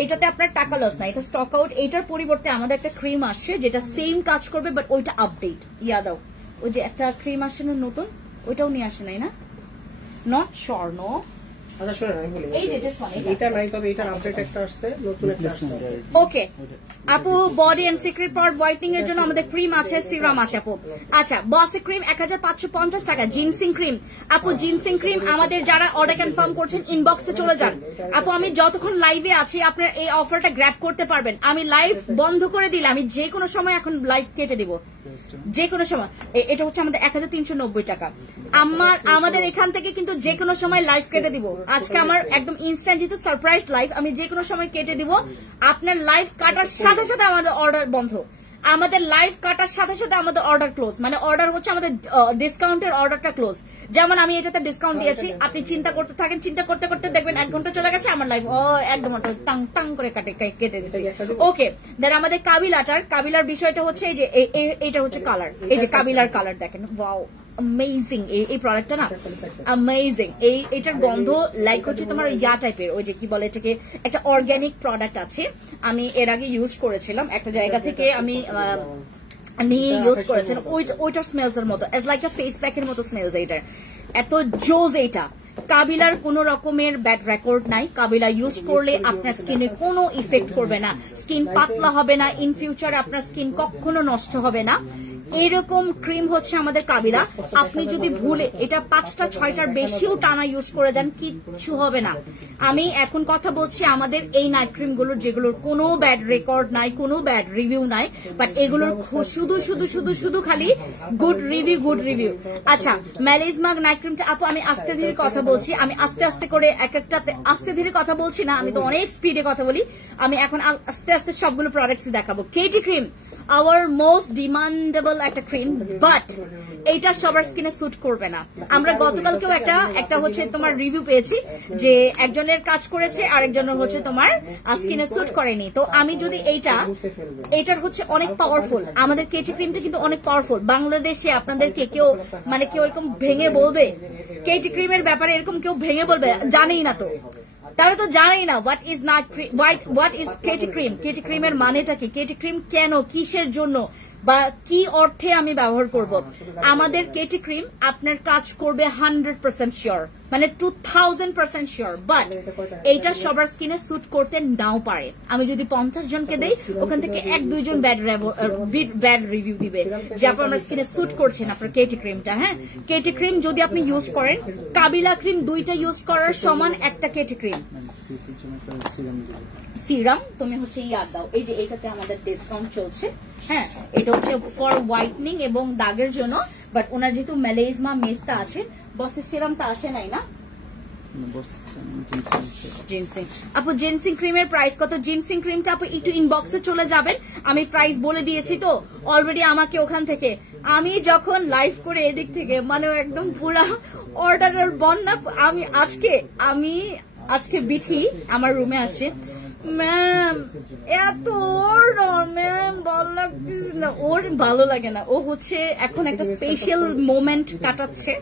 এইটাতে আপনার টাকা লস না, এটা স্টক আউট। এইটার পরিবর্তে আমাদের একটা ক্রিম আসছে যেটা সেম কাজ করবে, বাট ওইটা আপডেট। ইয়া দাও, ওই যে একটা ক্রিম আসছে না নতুন, ওইটাও নিয়ে আসে নাই না? Not sure, no. আচ্ছা শুনুন আমি বলি, এই যে এটা নাই, তবে এটার আপডেট একটা আসছে, নতুন একটা আসছে। ওকে আপু, body and secret part whitening এর জন্য আমাদের ক্রিম আছে, সিরাম আছে আপু। আচ্ছা, বসে ক্রিম 1550 টাকা। জিনসিং ক্রিম আপু, জিনসিং ক্রিম আমাদের যারা অর্ডার কনফার্ম করছেন ইনবক্সে চলে যান আপু। আমি যতক্ষণ লাইভে আছি আপনার এই অফারটা গ্র্যাব করতে পারবেন। আমি লাইভ বন্ধ করে দিলে আমি যে কোনো সময় এখন লাইভ কেটে দিব, যে কোনো সময়। এটা হচ্ছে আমাদের 1390 টাকা। আমাদের এখান থেকে কিন্তু যে কোনো সময় লাইভ কেটে দিব। আজকে আমার একদম ইনস্ট্যান্ট যেহেতু সারপ্রাইজ লাইভ, আমি যে কোনো সময় কেটে দিব। আপনার লাইভ কাটার সাথে সাথে আমাদের অর্ডার বন্ধ, আমাদের লাইভ কাটার সাথে সাথে আমাদের অর্ডার ক্লোজ। মানে অর্ডার হচ্ছে আমাদের ডিসকাউন্টের অর্ডারটা ক্লোজ। যেমন আমি এটাতে ডিসকাউন্ট দিয়েছি, আপনি চিন্তা করতে থাকেন, চিন্তা করতে করতে দেখবেন 1 ঘন্টা চলে গেছে, আমার লাইভ একদম টাং টাং করে কেটে দিচ্ছে। ওকে, দেন আমাদের কাবিলার বিষয়টা হচ্ছে এই যে এইটা হচ্ছে কালার, এই যে কাবিলার কালার দেখেন, ওয়াও অ্যামেজিং এই প্রোডাক্টটা না, অ্যামেজিং। এটার গন্ধ লাইক হচ্ছে তোমার ইয়া টাইপের, ওই যে কি বলে এটাকে, একটা অর্গানিক প্রোডাক্ট আছে। আমি এর আগে ইউজ করেছিলাম একটা জায়গা থেকে, আমি নিয়ে ইউজ করেছিলাম, ওইটার স্মেলস এর মতো, এজ লাইক আ ফেস প্যাকের মতো স্মেলস। এইটার এত জোজ। এইটা কাবিলার কোন রকমের ব্যাড রেকর্ড নাই। কাবিলা ইউজ করলে আপনার স্কিনে কোনো ইফেক্ট করবে না, স্কিন পাতলা হবে না, ইন ফিউচারে আপনার স্কিন কখনো নষ্ট হবে না। এরকম ক্রিম হচ্ছে আমাদের কাবিলা। আপনি যদি ভুলে এটা 5টা 6টার বেশিও টানা ইউজ করে যান, কিচ্ছু হবে না। আমি এখন কথা বলছি আমাদের এই নাইট ক্রিম গুলোর, যেগুলোর কোনো ব্যাড রেকর্ড নাই, কোনো ব্যাড রিভিউ নাই, বাট এগুলোর শুধু শুধু শুধু শুধু খালি গুড রিভিউ। আচ্ছা, ম্যালিজমা নাইট ক্রিমটা আপু আমি আস্তে ধীরে কথা বলছি, আমি আস্তে আস্তে করে এক একটাতে আস্তে ধীরে কথা বলছি না, আমি তো অনেক স্পিডে কথা বলি। আমি এখন আস্তে আস্তে সবগুলো প্রোডাক্টস দেখাবো। KT cream our most demandable একটা ক্রিম, বাট এইটা সবার স্কিনে স্যুট করবে না। আমরা গতকালকেও একটা হচ্ছে তোমার রিভিউ পেয়েছি যে একজনের কাজ করেছে আর একজনের হচ্ছে তোমার স্কিনে স্যুট করেনি। তো আমি যদি এইটার হচ্ছে অনেক পাওয়ারফুল, আমাদের কেটি ক্রিমটা কিন্তু অনেক পাওয়ারফুল। বাংলাদেশে আপনাদেরকে কেউ এরকম ভেঙে বলবে কেটি ক্রিমের ব্যাপারে, এরকম কেউ ভেঙে বলবে জানেই না, তো তাহলে তো জানাই না what is KT cream, KT ক্রিমের মানেটা কি, কেটি ক্রিম কেন, কিসের জন্য বা কি অর্থে আমি ব্যবহার করব। আমাদের কেটি ক্রিম আপনার কাজ করবে 100% শিওর, মানে 2000% শিওর, বাট এইটা সবার স্কিনে স্যুট করতে নাও পারে। আমি যদি 50 জনকে দেই, ওখান থেকে 1-2 জন ব্যাড রিভিউ দিবে যে আপনার স্কিনে স্যুট করছেন আপনার কেটি ক্রিমটা। হ্যাঁ, কেটি ক্রিম যদি আপনি ইউজ করেন, কাবিলা ক্রিম 2টা ইউজ করার সমান একটা কেটি ক্রিম। সিরাম তুমি হচ্ছে ইয়াদ দাও, এই যে এটাতে আমাদের ডিসকাউন্ট চলছে। হ্যাঁ, এটা হচ্ছে ফর হোয়াইটনিং এবং দাগের জন্য, বাট ওনার যেহেতু ম্যালেজমা মেস্তা আছে, বসের সিরামটা আসে নাই না। জিনসিং আপু, জিনসিং ক্রিমের প্রাইস কত? জিনসিং ক্রিমটা আপু একটু ইনবক্সে চলে যাবেন, আমি প্রাইস বলে দিয়েছি তো অলরেডি। আমাকে ওখান থেকে আমি যখন লাইভ করে এদিক থেকে মানে একদম পুরা অর্ডারের বন্যা। আমি আজকে বিথি আমার রুমে আসে, ম্যাম এত অর্ডার ম্যাম ভালো লাগতেছে না, ওর ভালো লাগে না, ও হচ্ছে এখন একটা স্পেশাল মোমেন্ট কাটাচ্ছে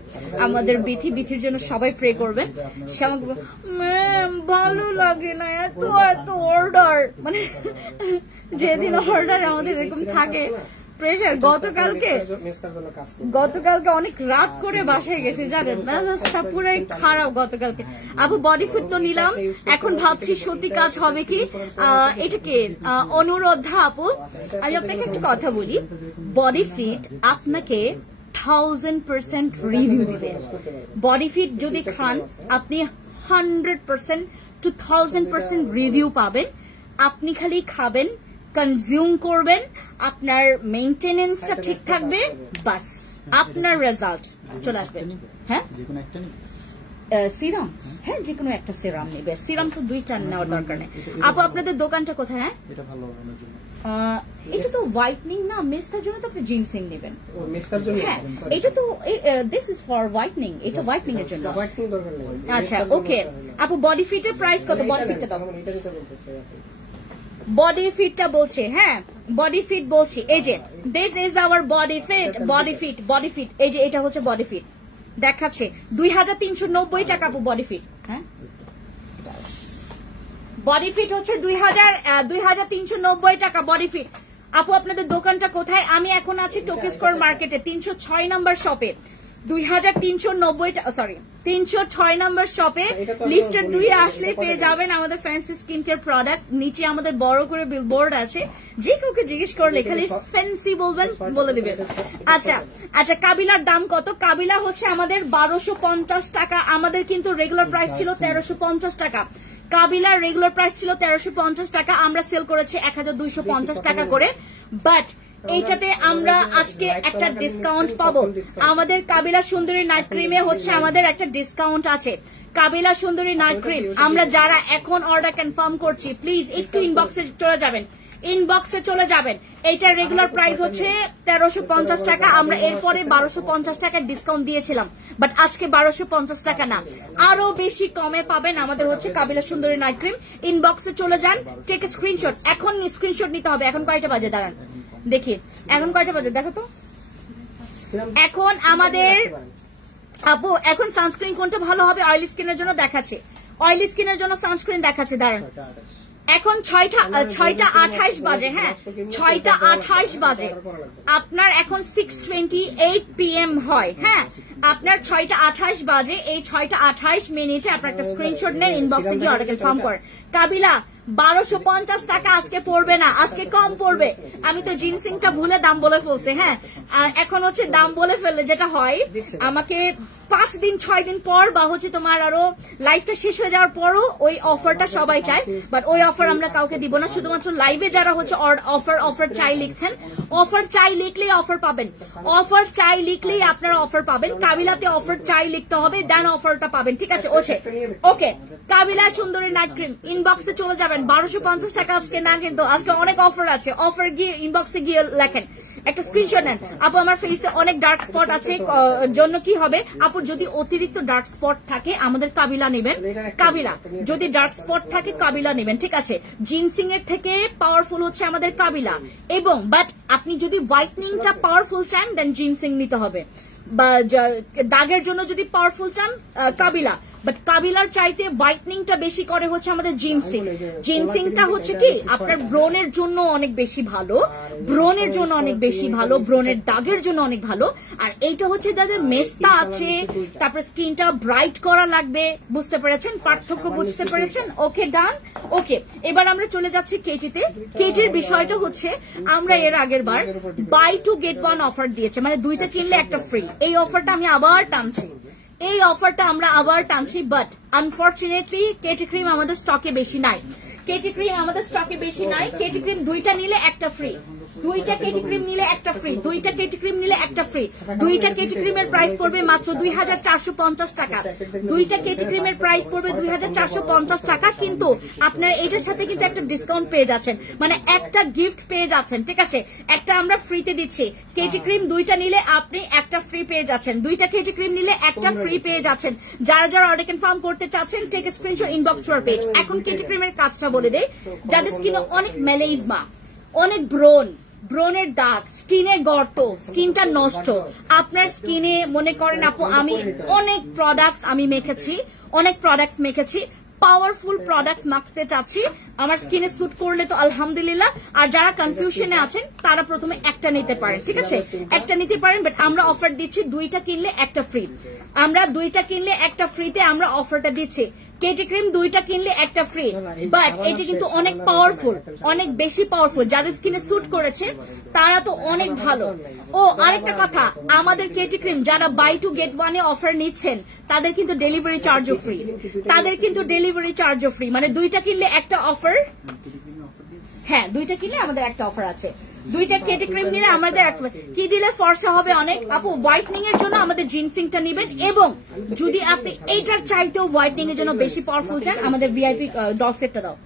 আমাদের বিথির জন্য সবাই প্রে করবেন। সে আমাকে ম্যাম ভালো লাগে না, এত অর্ডার, মানে যেদিন অর্ডার আমাদের এরকম থাকে প্রেশার। গতকালকে অনেক রাত করে বাসায় গেছি জানেন না, পুরাই খারাপ গতকালকে। আপু বডি ফিট তো নিলাম, এখন ভাবছি সত্যি কাজ হবে কি। এটাকে অনুরোধা আপু, আমি আপনাকে একটা কথা বলি, বডি ফিট আপনাকে 1000% রিভিউ দিবে। বডি ফিট যদি খান আপনি 100% to 1000% রিভিউ পাবেন। আপনি খালি খাবেন, কনজিউম করবেন, আপনার মেইনটেনেন্সটা ঠিক থাকবে, বাস আপনার রেজাল্ট চলে আসবে। হ্যাঁ, সিরাম, হ্যাঁ যে কোনো একটা সিরাম নেবে। সিরাম তো 2টা নেওয়ার দরকার নেই। আপু আপনাদের দোকানটা কোথায়? হ্যাঁ, এটা তো হোয়াইটনিং না, মেস্তার জন্য তো আপনি জিনসিং নেবেন। হ্যাঁ, এটা তো দিস ইজ ফর হোয়াইটনিং, এটা হোয়াইটনিং এর জন্য। আচ্ছা ওকে আপু, বডি ফিটের প্রাইস কত? বডি ফিটটা দাও, বডি ফিটটা বলছে। হ্যাঁ, বডি ফিট বলছি, এই যে this is our body fit, এই যে এটা হচ্ছে বডি ফিট দেখাচ্ছে 2390 টাকা আপু বডি ফিট। হ্যাঁ, বডি ফিট হচ্ছে 2390 টাকা বডি ফিট। আপু আপনাদের দোকানটা কোথায়? আমি এখন আছি টোকি স্কয়ার মার্কেটে 306 নম্বর শপে, 306 নম্বর শপে লিফটের 2 আসলে পেয়ে যাবেন আমাদের ফ্যান্সি স্কিন কেয়ার প্রোডাক্ট। নিচে আমাদের বড় করে বিলবোর্ড আছে, যে কাউকে জিজ্ঞেস করলে খালি ফ্যান্সি বলবেন, বলে দিবেন। আচ্ছা আচ্ছা, কাবিলার দাম কত? কাবিলা হচ্ছে আমাদের 1250 টাকা, আমাদের কিন্তু রেগুলার প্রাইস ছিল 1350 টাকা। কাবিলার রেগুলার প্রাইস ছিল 1350 টাকা, আমরা সেল করেছি 1250 টাকা করে। বাট এইটাতে আমরা আজকে একটা ডিসকাউন্ট পাবো। আমাদের কাবিলা সুন্দরী নাইট ক্রিমে হচ্ছে আমাদের একটা ডিসকাউন্ট আছে। কাবিলা সুন্দরী নাইট ক্রিম আমরা যারা এখন অর্ডার কনফার্ম করছি, প্লিজ একটু ইনবক্সে চলে যাবেন, ইনবক্সে চলে যাবেন। এইটার রেগুলার প্রাইস হচ্ছে 1350 টাকা, আমরা এরপরে 1250 টাকার ডিসকাউন্ট দিয়েছিলাম, বাট আজকে 1250 টাকা না, আরো বেশি কমে পাবেন। আমাদের হচ্ছে কাবিলা সুন্দরী নাইট ক্রিম। ইনবক্সে চলে যান, টেক স্ক্রিনশট, এখন স্ক্রিনশট নিতে হবে। এখন কয়টা বাজে দাঁড়ান দেখি, এখন কয়টা বাজে দেখো তো। এখন আমাদের আপু এখন সানস্ক্রিন কোনটা ভালো হবে অয়েলি স্কিনের জন্য দেখাচ্ছে, অয়েলি স্কিনের জন্য সানস্ক্রিন দেখাচ্ছে, দাঁড়ান। এখন 6টা 28 বাজে, হ্যাঁ 6টা 28 বাজে, আপনার এখন 6:28 PM হয়, হ্যাঁ আপনার 6টা 28 বাজে, এই 6টা 28 মিনিটে আপনার একটা স্ক্রিনশট নেন, ইনবক্সে গিয়ে অর্ডার কনফার্ম করেন। কাবিলা 1250 টাকা আজকে পড়বে না, আজকে কম পড়বে। আমি তো জিনসিংটা ভুলে দাম বলে ফেলছি, হ্যাঁ এখন হচ্ছে দাম বলে ফেললে যেটা হয়, আমাকে 5 দিন 6 দিন পর বা হচ্ছে তোমার আরো লাইভটা শেষ হয়ে যাওয়ার পরও ওই অফারটা সবাই চায়, বাট ওই অফার আমরা কাউকে দিব না। শুধুমাত্র লাইভে যারা হচ্ছে অফার চাই লিখছেন, অফার চাই লিখলেই অফার পাবেন, অফার চাই লিখলেই আপনারা অফার পাবেন। কাবিলাতে অফার চাই লিখতে হবে, দেন অফারটা পাবেন, ঠিক আছে? ওকে কাবিলা সুন্দরী নাইট ক্রিম ইনবক্সে চলে যাবেন। 1250 টাকা আজকে না, কিন্তু আজকে অনেক অফার আছে। অফার গিয়ে ইনবক্সে গিয়ে লেখেন, একটা স্ক্রিনশট নেন। আপু আমার ফেসে অনেক ডার্ক স্পট আছে, জন্য কি হবে আপু? যদি অতিরিক্ত ডার্ক স্পট থাকে আমাদের কাবিলা নেবেন, কাবিলা যদি ডার্ক স্পট থাকে কাবিলা নেবেন, ঠিক আছে? জিনসিং এর থেকে পাওয়ারফুল হচ্ছে আমাদের কাবিলা, এবং বাট আপনি যদি হোয়াইটনিংটা পাওয়ারফুল চান দেন জিনসিং নিতে হবে, বা দাগের জন্য যদি পাওয়ারফুল চান কাবিলা, বাট কাবিলার চাইতে হোয়াইটনিংটা বেশি করে হচ্ছে আমাদের জিনসিং। জিনসিংটা হচ্ছে কি আপনার ব্রনের জন্য অনেক বেশি ভালো, ব্রনের জন্য অনেক বেশি ভালো, ব্রনের দাগের জন্য অনেক ভালো। আর এইটা হচ্ছে যাদের মেস্তা আছে, তারপর স্কিনটা ব্রাইট করা লাগবে, বুঝতে পেরেছেন? পার্থক্য বুঝতে পেরেছেন? ওকে ডান। ওকে এবার আমরা চলে যাচ্ছি কেটিতে। কেটির বিষয়টা হচ্ছে আমরা এর আগের বার buy two get one offer দিয়েছে, মানে 2টা কিনলে একটা ফ্রি। এই অফারটা আমি আবার টানছি, এই অফারটা আমরা আবার টানছি, বাট আনফরচুনেটলি কেটি ক্রিম আমাদের স্টকে বেশি নাই, কেটি ক্রিম আমাদের স্টকে বেশি নাই। কেটি ক্রিম 2টা নিলে একটা ফ্রি, 2টা কেটি ক্রিম নিলে একটা ফ্রি, 2টা কেটি ক্রিম নিলে একটা ফ্রি। 2টা কেটি ক্রিমের প্রাইস পড়বে মাত্র 2450 টাকা, 2টা কেটি ক্রিমের প্রাইস পড়বে 2450 টাকা। কিন্তু আপনার এটার সাথে কিন্তু একটা ডিসকাউন্ট পেয়ে যাচ্ছেন, মানে একটা গিফট পেয়ে যাচ্ছেন, ঠিক আছে? একটা আমরা ফ্রিতে দিচ্ছি, কেটি ক্রিম 2টা নিলে আপনি একটা ফ্রি পেয়ে যাচ্ছেন, 2টা কেটি ক্রিম নিলে একটা ফ্রি পেয়ে যাচ্ছেন। যারা যারা অর্ডার কনফার্ম করতে চাচ্ছেন take screenshot, inbox to our page. এখন কেটি ক্রিমের কাজটা বলে দেই, যাদের স্কিনে অনেক মেলেইজমা, অনেক ব্রনের দাগ, স্কিনে গর্ত, স্কিনটা নষ্ট, আপনার স্কিনে মনে করেন আপু আমি অনেক প্রোডাক্টস আমি মেখেছি, অনেক প্রোডাক্টস মেখেছি, পাওয়ারফুল প্রোডাক্টস মাখতে চাচ্ছি, আমার স্কিনে স্যুট করলে তো আলহামদুলিল্লাহ। আর যারা কনফিউশনে আছেন তারা প্রথমে একটা নিতে পারেন, ঠিক আছে? একটা নিতে পারেন, বাট আমরা অফার দিচ্ছি 2টা কিনলে একটা ফ্রি, আমরা 2টা কিনলে একটা ফ্রিতে আমরা অফারটা দিচ্ছি। কেটি ক্রিম 2টা কিনলে একটা ফ্রি, বাট এটি কিন্তু অনেক পাওয়ারফুল, অনেক বেশি পাওয়ারফুল। যাদের স্কিনে স্যুট করেছে তারা তো অনেক ভালো। ও আরেকটা কথা, আমাদের কেটি ক্রিম যারা বাই টু গেট ওয়ানে অফার নিচ্ছেন তাদের কিন্তু ডেলিভারি চার্জও ফ্রি, তাদের কিন্তু ডেলিভারি চার্জও ফ্রি, মানে 2টা কিনলে একটা অফার। হ্যাঁ 2টা কিনলে আমাদের একটা অফার আছে, 2টা কেটি ক্রিম নিলে আমাদের কি দিলে ফর্সা হবে অনেক আপু? হোয়াইটনিং এর জন্য আমাদের জিনসিংটা নেবেন, এবং যদি আপনি এইটার চাইতেও হোয়াইটনিং এর জন্য বেশি পাওয়ারফুল চান আমাদের ভিআইপি ডট সেটটা দাও।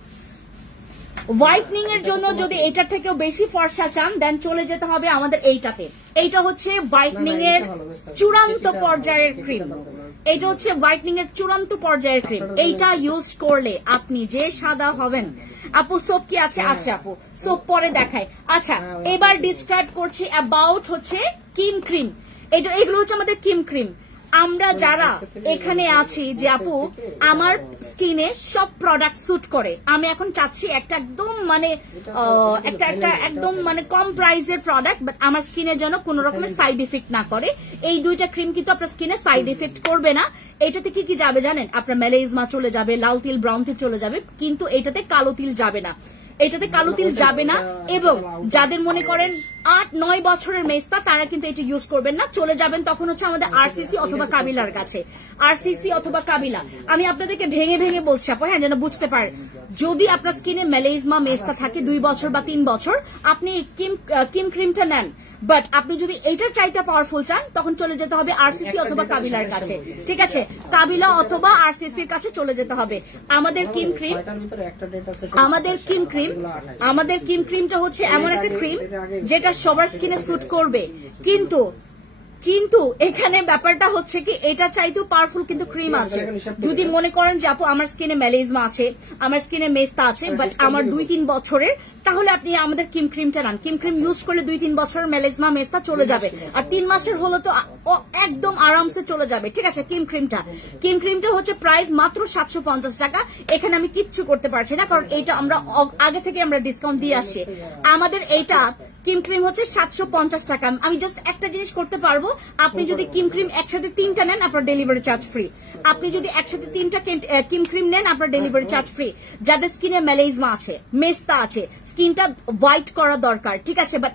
হোয়াইটনিং এর জন্য যদি এটার থেকেও বেশি ফর্সা চান দেন চলে যেতে হবে আমাদের এইটাতে। এইটা হচ্ছে হোয়াইটনিং এর চূড়ান্ত পর্যায়ের ক্রিম, এটা হচ্ছে হোয়াইটনিং এর চূড়ান্ত পর্যায়ের ক্রিম। এইটা ইউজ করলে আপনি যে সাদা হবেন। আপু সোপ কি আছে? আচ্ছা আপু সোপ পরে দেখায়। আচ্ছা এবার ডিসক্রাইব করছি অ্যাবাউট হচ্ছে কিম ক্রিম, এগুলো হচ্ছে আমাদের কিম ক্রিম। আমরা যারা এখানে আছি যে আপু আমার স্কিনে সব প্রোডাক্ট স্যুট করে, আমি এখন চাচ্ছি একটা একদম মানে একটা একদম মানে কম প্রাইসের প্রোডাক্ট, বাট আমার স্কিনের জন্য কোনো রকমের সাইড ইফেক্ট না করে। এই দুইটা ক্রিম কিন্তু আপনার স্কিনে সাইড ইফেক্ট করবে না। এটাতে কি কি যাবে জানেন? আপনার মেলাইজমা চলে যাবে, লাল তিল ব্রাউন তিল চলে যাবে, কিন্তু এটাতে কালো তিল যাবে না, এটাতে কালো তিল যাবে না। এবং যাদের মনে করেন 8-9 বছরের মেস্তা, তারা কিন্তু এটা ইউজ করবেন না, চলে যাবেন তখন হচ্ছে আমাদের আরসিসি অথবা কাবিলার কাছে। আরসিসি অথবা কাবিলা আমি আপনাদেরকে ভেঙে ভেঙে বলছি আপু, হ্যাঁ, যেন বুঝতে পারেন। যদি আপনার স্কিনে মেলাইজমা মেস্তা থাকে 2 বছর বা 3 বছর, আপনি কিম ক্রিমটা নেন, বাট আপনি যদি এইটার চাইতে পাওয়ারফুল চান তখন চলে যেতে হবে আরসিসি অথবা কাবিলার কাছে, ঠিক আছে? কাবিলা অথবা আরসিসির কাছে চলে যেতে হবে। আমাদের কিম ক্রিমটা হচ্ছে এমন একটা ক্রিম যেটা সবার স্কিনে স্যুট করবে, কিন্তু এখানে ব্যাপারটা হচ্ছে কি এটা চাইতেও পাওয়ারফুল কিন্তু ক্রিম আছে। যদি মনে করেন যে আপু আমার স্কিনে মেলাইজমা আছে, আমার স্কিনে মেস্তা আছে, বাট আমার 2-3 বছরের, তাহলে আপনি আমাদের কিম ক্রিমটা নেন। কিম ক্রিম ইউজ করলে 2-3 বছরের মেলাইজমা মেস্তা চলে যাবে, আর 3 মাসের হলো তো একদম আরামসে চলে যাবে, ঠিক আছে? কিম ক্রিমটা হচ্ছে প্রাইস মাত্র 750 টাকা। এখানে আমি কিচ্ছু করতে পারছি না, কারণ এটা আমরা আগে থেকে আমরা ডিসকাউন্ট দিয়ে আসছি। আমাদের এইটা কিম ক্রিম হচ্ছে 750 টাকা। আমি জাস্ট একটা জিনিস করতে পারবো, আপনি যদি কিম ক্রিম একসাথে 3টা নেন আপনার ডেলিভারি চার্জ ফ্রি। আপনি যদি একসাথে 3টা কিম ক্রিম নেন আপনার ডেলিভারি চার্জ ফ্রি। যাদের স্কিনে মেলাইজমা আছে, মেস্তা আছে, স্কিনটা হোয়াইট করা দরকার, ঠিক আছে, বাট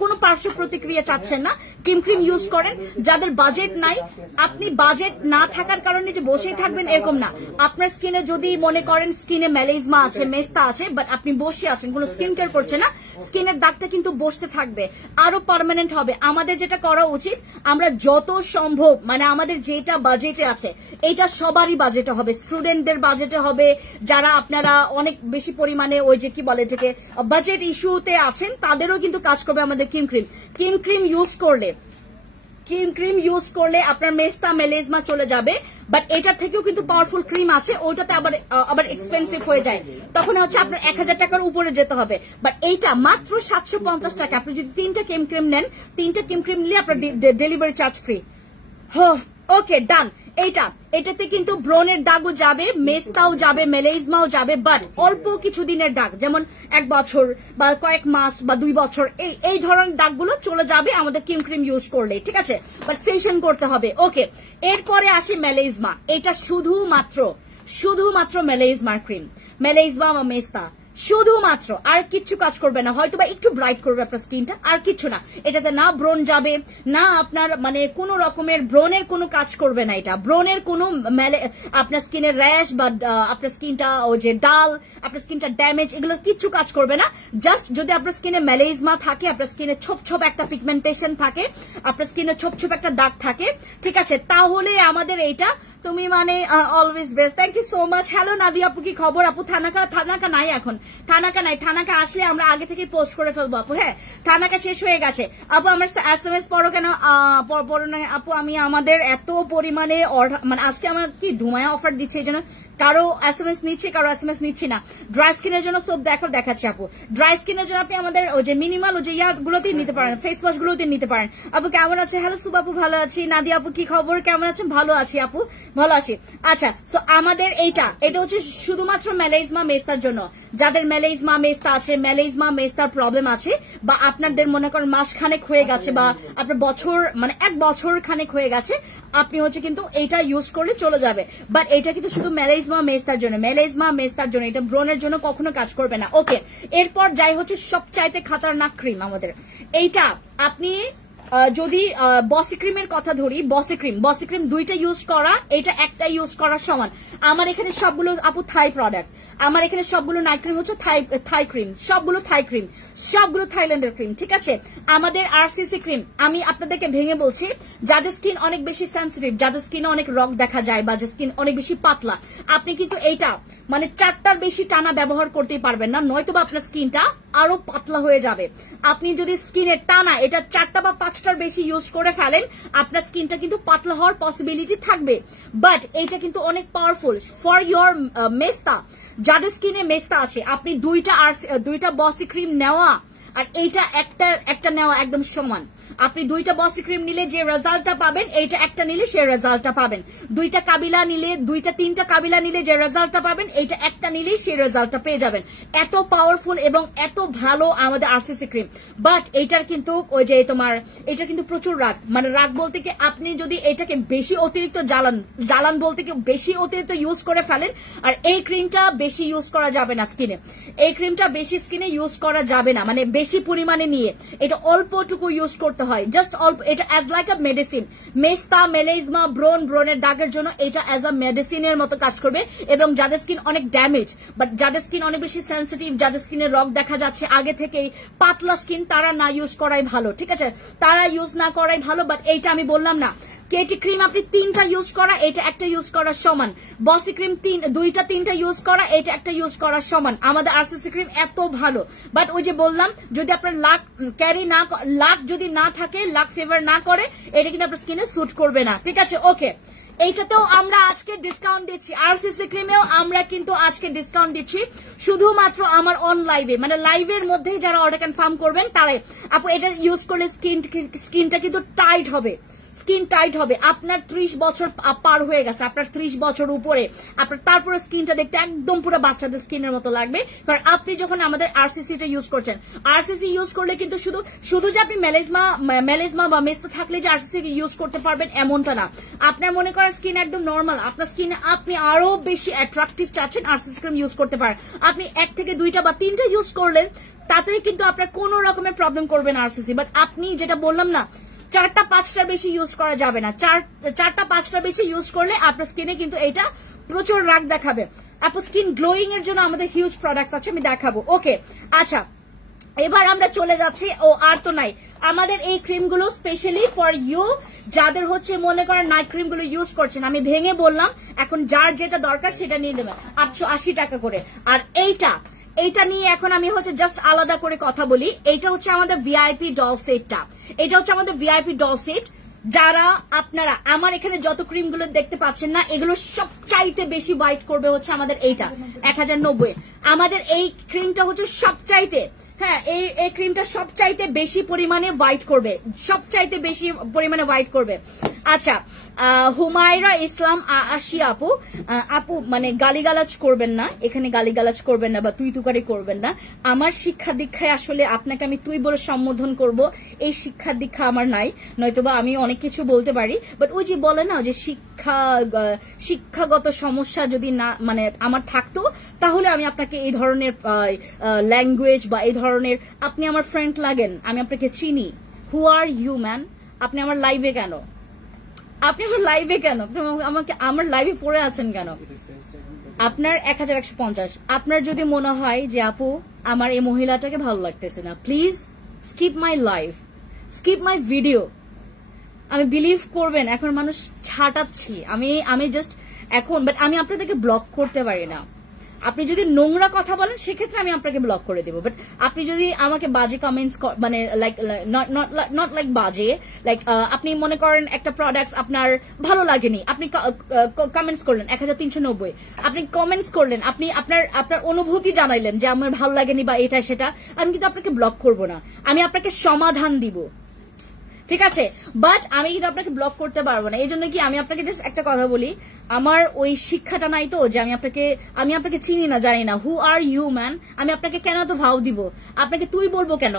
কোনো পার্শ্ব প্রতিক্রিয়া চাচ্ছেন না, কিম ক্রিম ইউজ করেন। যাদের বাজেট নাই, আপনি বাজেট না থাকার কারণে যে বসেই থাকবেন এরকম না। আপনার স্কিনে যদি মনে করেন স্কিনে মেলাইজমা আছে, মেস্তা আছে, বাট আপনি বসে আছেন, কোনো স্কিন কেয়ার করছেন না, স্কিনের দাগটা কিন্তু বসতে থাকবে, আরো পার্মানেন্ট হবে। আমাদের যেটা করা উচিত, আমরা যত সম্ভব মানে আমাদের যেটা বাজেটে আছে, এটা সবারই বাজেটে হবে, স্টুডেন্টদের বাজেটে হবে, যারা আপনারা অনেক বেশি পরিমাণে ওই যে কি বলে এটাকে বাজেট ইস্যুতে আছেন, তাদেরও কিন্তু কাজ করবে আমাদের কিম ক্রিম ইউজ করলে আপনার মেস্তা মেলাইজমা চলে যাবে। বাট এটার থেকেও কিন্তু পাওয়ারফুল ক্রিম আছে, ওইটাতে আবার এক্সপেন্সিভ হয়ে যায়, তখন হচ্ছে আপনার 1000 টাকার উপরে যেতে হবে। বাট এইটা মাত্র 750 টাকা। আপনি যদি 3টা কিম ক্রিম নেন, 3টা কিম ক্রিম নিলে আপনার ডেলিভারি চার্জ ফ্রি। ওকে, ডান। এটাতে কিন্তু ব্রনের দাগও যাবে, মেস্তাও যাবে, মেলাইজমাও যাবে, বাট অল্প কিছু দিনের দাগ, যেমন 1 বছর বা কয়েক মাস বা 2 বছর, এই ধরনের দাগগুলো চলে যাবে আমাদের কিম ক্রিম ইউজ করলে, ঠিক আছে? বাট সেশন করতে হবে। ওকে, এরপরে আসি মেলাইজমা। এটা শুধুমাত্র মেলাইজমার ক্রিম, মেলাইজমা বা মেস্তা, শুধুমাত্র, আর কিচ্ছু কাজ করবে না, হয়তো বা একটু ব্রাইট করবে আপনার স্কিনটা, আর কিছু না। এটাতে না ব্রন যাবে, না আপনার মানে কোনো রকমের ব্রনের কোনো কাজ করবে না। এটা ব্রনের কোনো আপনার স্কিনের র্যাশ বা আপনার স্কিনটা ও যে ডাল, আপনার স্কিনটা ড্যামেজ, এগুলো কিচ্ছু কাজ করবে না। জাস্ট যদি আপনার স্কিনে মেলাইজমা থাকে, আপনার স্কিনে ছোপ একটা পিগমেন্টেশন থাকে, আপনার স্কিনে ছোপ একটা দাগ থাকে, ঠিক আছে, তাহলে আমাদের এইটা তুমি মানে always best. Thank you so much. Hello Nadia আপু, কি খবর আপু? থানাকা নাই এখন, থানাকা আসলে আমরা আগে থেকে পোস্ট করে ফেলবো আপু। হ্যাঁ, থানাকা শেষ হয়ে গেছে আপু। আমার SMS পড়ো কেন? পড়ো না আপু, আমি আমাদের এত পরিমাণে মানে আজকে আমার কি ধুমায়া অফার দিচ্ছে, এই জন্য কারো SMS নিচ্ছে, কারো SMS নিচ্ছি না। ড্রাই স্কিনের জন্য সোপ দেখাচ্ছি আপু। ড্রাই স্কিনের জন্য আপনি আমাদের ওই যে মিনিমাল ওই যে ইয়াগুলোতেই নিতে পারেন, ফেস ওয়াশ গুলোতে নিতে পারেন। আপু কেমন আছে? হ্যালো সুপ আপু, ভালো আছি। নাদিয়া আপু কি খবর, কেমন আছেন? ভালো আছি আপু, ভালো আছি। আচ্ছা, সো আমাদের এটা হচ্ছে শুধুমাত্র মেলাইজমা মেস্তার জন্য। যাদের মেলাইজমা মেস্তা আছে, মেলাইজমা মেস্তার প্রবলেম আছে, বা আপনাদের মনে করেন মাস খানেক হয়ে গেছে, বা আপনার বছর মানে 1 বছর খানেক হয়ে গেছে, আপনি হচ্ছে কিন্তু এইটা ইউজ করলে চলে যাবে। বাট এটা কিন্তু শুধু মেলাইজমা মেস্তার জন্য, এটা ব্রনের জন্য কখনো কাজ করবে না। ওকে, এরপর যাই হচ্ছে সবচাইতে খাতারনাক ক্রিম আমাদের এইটা। আপনি যদি বসি ক্রিমের কথা ধরি, বসি ক্রিম 2টা ইউজ করা, এটা একটা ইউজ করার সমান। আমার এখানে সবগুলো আপু থাই প্রোডাক্ট, আমার এখানে সবগুলো নাইট ক্রিম হচ্ছে থাই ক্রিম, সবগুলো থাই ক্রিম, সবগুলো থাইল্যান্ডের ক্রিম, ঠিক আছে? আমাদের আরসিসি ক্রিম আমি আপনাদেরকে ভেঙে বলছি, যাদের স্কিন অনেক বেশি সেন্সিটিভ, যাদের স্কিনে অনেক রগ দেখা যায়, বা যে স্কিন অনেক বেশি পাতলা, আপনি কিন্তু এইটা মানে 4টার বেশি টানা ব্যবহার করতেই পারবেন না, নয়তো বা আপনার স্কিনটা আরো পাতলা হয়ে যাবে। আপনি যদি স্কিনের টানা এটা 4টা বা 5টার বেশি ইউজ করে ফেলেন, আপনার স্কিনটা কিন্তু পাতলা হওয়ার পসিবিলিটি থাকবে। বাট এইটা কিন্তু অনেক পাওয়ারফুল ফর ইয়োর মেস্তা। যাদের স্কিনে মেস্তা আছে, আপনি 2টা বসি ক্রিম নেওয়া আর এইটা একটা নেওয়া একদম সমান। আপনি 2টা বসি ক্রিম নিলে যে রেজাল্টটা পাবেন, এইটা একটা নিলে সে রেজাল্টটা পাবেন। 2টা কাবিলা নিলে, 2টা 3টা কাবিলা নিলে যে রেজাল্টটা পাবেন, এইটা একটা নিলেই সেই রেজাল্টটা পেয়ে যাবেন। এত পাওয়ারফুল এবং এত ভালো আমাদের আরসিসি ক্রিম। বাট এইটার কিন্তু ওই যে তোমার এটা কিন্তু প্রচুর রাগ, মানে রাগ বলতে কি আপনি যদি এটাকে বেশি অতিরিক্ত জ্বালান বলতে কি বেশি অতিরিক্ত ইউজ করে ফেলেন, আর এই ক্রিমটা বেশি ইউজ করা যাবে না স্কিনে। এই ক্রিমটা বেশি স্কিনে ইউজ করা যাবে না, মানে বেশি পরিমাণে নিয়ে এটা অল্পটুকু ইউজ করতে হয়, জাস্ট অল্প। এটা অ্যাজ লাইক আ মেডিসিন। মেস্তা, মেলেজমা, ব্রণের দাগের জন্য এটা অ্যাজ আ মেডিসিনের মতো কাজ করবে। এবং যাদের স্কিন অনেক ড্যামেজ, বাট যাদের স্কিন অনেক বেশি সেন্সিটিভ, যাদের স্কিনে রগ দেখা যাচ্ছে আগে থেকেই, পাতলা স্কিন, তারা না ইউজ করাই ভালো, ঠিক আছে? তারা ইউজ না করাই ভালো। বাট এইটা আমি বললাম না, কেটি ক্রিম আপনি 3টা ইউজ করা, এটা একটা ইউজ করা সমান। বসি ক্রিম 2টা 3টা ইউজ করা, এটা একটা ইউজ করা সমান। আমাদের আরসিসি ক্রিম এত ভালো। বাট ওই যে বললাম, যদি আপনার লাক যদি না থাকে, লাক ফেভার না করে, এটা কিন্তু আপনার স্কিনে স্যুট করবে না, ঠিক আছে? ওকে, এইটাতেও আমরা আজকে ডিসকাউন্ট দিচ্ছি। আরসিসি ক্রিমেও আমরা কিন্তু আজকে ডিসকাউন্ট দিচ্ছি শুধুমাত্র আমার অন লাইভে, মানে লাইভের মধ্যেই যারা অর্ডার কনফার্ম করবেন তারাই। আপু এটা ইউজ করলে স্কিনটা কিন্তু টাইট হবে, স্কিন টাইট হবে। আপনার 30 বছর পার হয়ে গেছে, আপনার 30 বছর উপরে, আপনার তারপরে স্কিনটা দেখতে একদম পুরো বাচ্চাদের স্কিনের মতো লাগবে। কারণ আপনি যখন আমাদের আরসিসিটা ইউজ করছেন, আরসিসি ইউজ করলে কিন্তু শুধু যে আপনি মেলেজমা বা মেস্তা থাকলে যে আরসিসি ইউজ করতে পারবেন এমনটা না। আপনার মনে করেন স্কিন একদম নর্মাল, আপনার স্কিনে আপনি আরো বেশি অ্যাট্রাকটিভ চাচ্ছেন, আরসিসি ক্রিম ইউজ করতে পারেন। আপনি 1 থেকে 2টা বা 3টা ইউজ করলেন, তাতে কিন্তু আপনার কোনো রকমের প্রবলেম করবে না আরসিসি। বাট আপনি যেটা বললাম না, 4টা 5টা বেশি ইউজ করা যাবে না। 4টা 5টা বেশি ইউজ করলে আপনার স্কিনে কিন্তু এটা প্রচুর রাগ দেখাবে। আপু স্কিন গ্লোয়িং এর জন্য আমাদের হিউজ প্রোডাক্টস আছে, আমি দেখাবো। ওকে, আচ্ছা এবার আমরা চলে যাচ্ছি। ও আর তো নাই, আমাদের এই ক্রিমগুলো স্পেশালি ফর ইউ, যাদের হচ্ছে মনে করেন নাইট ক্রিমগুলো ইউজ করছেন। আমি ভেঙে বললাম, এখন যার যেটা দরকার সেটা নিয়ে নেবেন। 880 টাকা করে। আর এইটা নিয়ে এখন আমি হচ্ছে জাস্ট আলাদা করে কথা বলি। এইটা হচ্ছে আমাদের ভিআইপি ডল সেটটা। এটা হচ্ছে আমাদের ভিআইপি ডল সেট। যারা আপনারা আমার এখানে যত ক্রিমগুলো দেখতে পাচ্ছেন না, এগুলো সবচাইতে বেশি হোয়াইট করবে হচ্ছে আমাদের এইটা 1090। আমাদের এই ক্রিমটা হচ্ছে সবচাইতে, হ্যাঁ এই ক্রিমটা সবচাইতে বেশি পরিমাণে হোয়াইট করবে, সবচাইতে বেশি পরিমাণে হোয়াইট করবে। আচ্ছা, হুমায়রা ইসলাম আশি আপু মানে গালিগালাজ করবেন না, এখানে গালিগালাজ করবেন না বা তুই তুকারি করবেন না। আমার শিক্ষা দীক্ষায় আসলে আপনাকে আমি তুই বলে সম্বোধন করব, এই শিক্ষা দীক্ষা আমার নাই, নয়তোবা আমি অনেক কিছু বলতে পারি। বাট ওই যে বলে না যে শিক্ষাগত সমস্যা যদি না মানে আমার থাকতো, তাহলে আমি আপনাকে এই ধরনের ল্যাঙ্গুয়েজ বা এই ধরনের, আপনি আমার ফ্রেন্ড লাগেন, আমি আপনাকে চিনি। হু আর ইউ ম্যান? আপনি আমার লাইভে কেন? আপনি আমাকে আমার লাইভে পড়ে আছেন কেন? আপনার 1150। আপনার যদি মনে হয় যে আপু আমার এই মহিলাটাকে ভালো লাগতেছে না, please skip my live, skip my video. আমি বিলিভ করবেন এখন মানুষ ছাটাচ্ছি আমি জাস্ট এখন, বাট আমি আপনাদেরকে ব্লক করতে পারি না। আপনি যদি নোংরা কথা বলেন সেক্ষেত্রে আমি আপনাকে ব্লক করে দেবো। বাট আপনি যদি আমাকে বাজে কমেন্টস মানে লাইক নট লাইক বাজে, লাইক আপনি মনে করেন একটা প্রোডাক্ট আপনার ভালো লাগেনি, আপনি কমেন্টস করলেন 1390, আপনি কমেন্টস করলেন, আপনি আপনার অনুভূতি জানাইলেন যে আমার ভালো লাগেনি বা এটা সেটা, আমি কিন্তু আপনাকে ব্লক করব না, আমি আপনাকে সমাধান দিব, ঠিক আছে? বাট আমি কিন্তু আপনাকে ব্লক করতে পারবো না। এই জন্য কি আমি আপনাকে জাস্ট একটা কথা বলি, আমার ওই শিক্ষাটা নাই তো যে আমি আপনাকে চিনি না, জানি না। হু আর ইউ ম্যান? আমি আপনাকে কেন তো ভাও দিব? আপনাকে তুই বলবো কেন?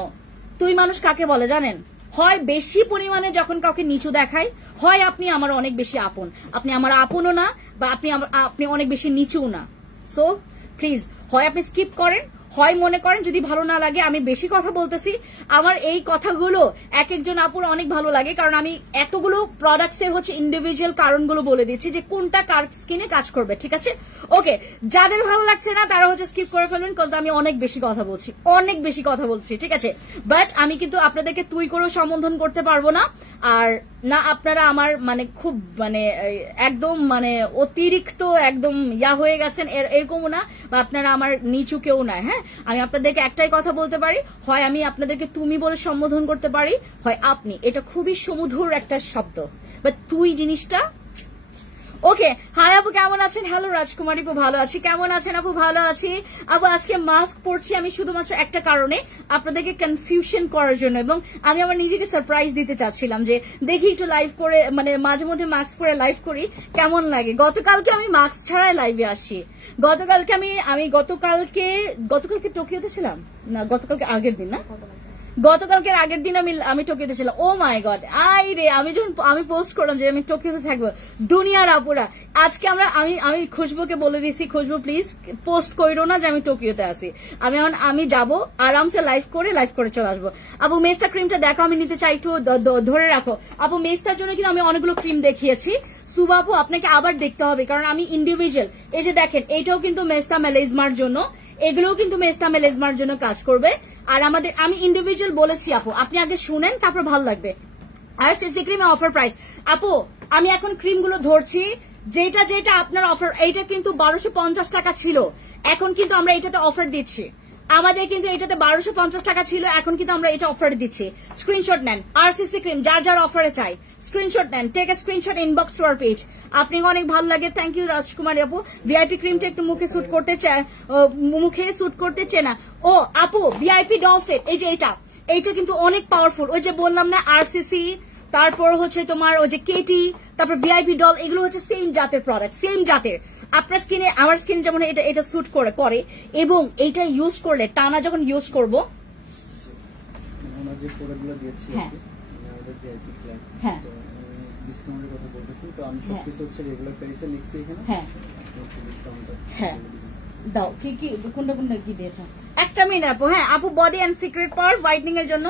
তুই মানুষ কাকে বলে জানেন? হয় বেশি পরিমাণে যখন কাউকে নিচু দেখায়, হয় আপনি আমার অনেক বেশি আপন। আপনি আমার আপনও না, বা আপনি অনেক বেশি নিচুও না। সো প্লিজ, হয় আপনি স্কিপ করেন, হয় মনে করেন যদি ভালো না লাগে আমি বেশি কথা বলতেছি। আমার এই কথাগুলো এক একজন আপুর অনেক ভালো লাগে, কারণ আমি এতগুলো প্রোডাক্টস এর হচ্ছে ইন্ডিভিজুয়াল কারণগুলো বলে দিচ্ছি যে কোনটা কার স্কিনে কাজ করবে, ঠিক আছে? ওকে, যাদের ভালো লাগছে না তারা হচ্ছে স্কিপ করে ফেলবেন, কজ আমি অনেক বেশি কথা বলছি, ঠিক আছে? বাট আমি কিন্তু আপনাদেরকে তুই করেও সম্বোধন করতে পারবো না, আর না আপনারা আমার মানে খুব মানে একদম মানে অতিরিক্ত একদম হয়ে গেছেন এরকমও না, বা আপনারা আমার নিচু কেউ না। হ্যাঁ, আমি আপনাদেরকে একটাই কথা বলতে পারি, হয় আমি আপনাদেরকে তুমি বলে সম্বোধন করতে পারি, হয় আপনি। এটা খুবই সুমধুর একটা শব্দ, বাট তুই জিনিসটা ওকে, হাই আপু কেমন আছেন? হ্যালো রাজকুমারী আপু, ভালো আছি। কেমন আছেন আপু? ভালো আছি আপু। আজকে মাস্ক পরছি আমি শুধুমাত্র একটা কারণে, আপনাদেরকে কনফিউশন করার জন্য, এবং আমি আমার নিজেকে সারপ্রাইজ দিতে চাচ্ছিলাম যে দেখি একটু লাইভ করে, মানে মাঝে মধ্যে মাস্ক পরে লাইভ করি, কেমন লাগে। গতকালকে আমি মাস্ক ছাড়াই লাইভে আসি। গতকালকে আমি গতকালকে টোকিওতে ছিলাম না, গতকালকে আগের দিন না, গতকালকের আগের দিন আমি টোকিওতে ছিলাম। ও মাই গড, আমি পোস্ট করলাম যে আমি টোকিওতে থাকবো, দুনিয়ার আপুরা আজকে আমি খুশবুকে বলে দিছি, খুশবু প্লিজ পোস্ট কইরো না যে আমি টোকিওতে আছি। আমি যাবো আরামসে লাইভ করে চলে আসবো। আপু মেস্তা ক্রিমটা দেখো, আমি নিতে চাই, একটু ধরে রাখো আপু। মেস্তার জন্য কিন্তু আমি অনেকগুলো ক্রিম দেখিয়েছি। সুবা আপু আপনাকে আবার দেখতে হবে, কারণ আমি ইন্ডিভিজুয়াল, এই যে দেখেন এইটাও কিন্তু মেস্তা মেলেজমার জন্য, এগুলোও কিন্তু মেস্তা মেলেজমার জন্য কাজ করবে। আর আমি ইন্ডিভিজুয়াল বলেছি আপু, আপনি আগে শুনেন তারপর ভালো লাগবে। আর সিসি ক্রিমে অফার প্রাইস আপু, আমি এখন ক্রিমগুলো ধরছি, যেটা আপনার অফার, এইটা কিন্তু 1250 টাকা ছিল, এখন কিন্তু আমরা এটাতে অফার দিচ্ছি। আমাদের কিন্তু এটাতে 1250 টাকা ছিল, এখন কিন্তু আমরা এটা অফার দিচ্ছি। স্ক্রিনশট নেন, আর সিসি ক্রিম যার অফারে চাই স্ক্রিনশট নেন, take a screenshot, inbox to our page. আপনি অনেক ভালো লাগে, থ্যাংক ইউ রাজকুমারী আপু। ভিআইপি ক্রিমটা একটু মুখে স্যুট করতে চায় না। ও আপু ভিআইপি ডল সেট, এই যে এইটা কিন্তু অনেক পাওয়ারফুল। ওই যে বললাম না আরসিসি, তারপর হচ্ছে তোমার ওই যে কেটি, তারপর ভিআইপি ডল, এগুলো হচ্ছে সেম জাতের প্রোডাক্ট, সেম জাতের। আপনার স্কিনে, আমার স্কিনে যেমন এটা স্যুট করে, এবং এইটা ইউজ করলে টানা যখন ইউজ করবো, হ্যাঁ হ্যাঁ ডিসকাউন্টের কথা বলতেছি, তো আমি সবকিছু হচ্ছে রেগুলার প্রাইসে লিখছি এখানে। হ্যাঁ হ্যাঁ দাও, কি কোনটা কি দিয়েছো? একটা মিনিট আপু। হ্যাঁ আপু, body and secret power whitening এর জন্য,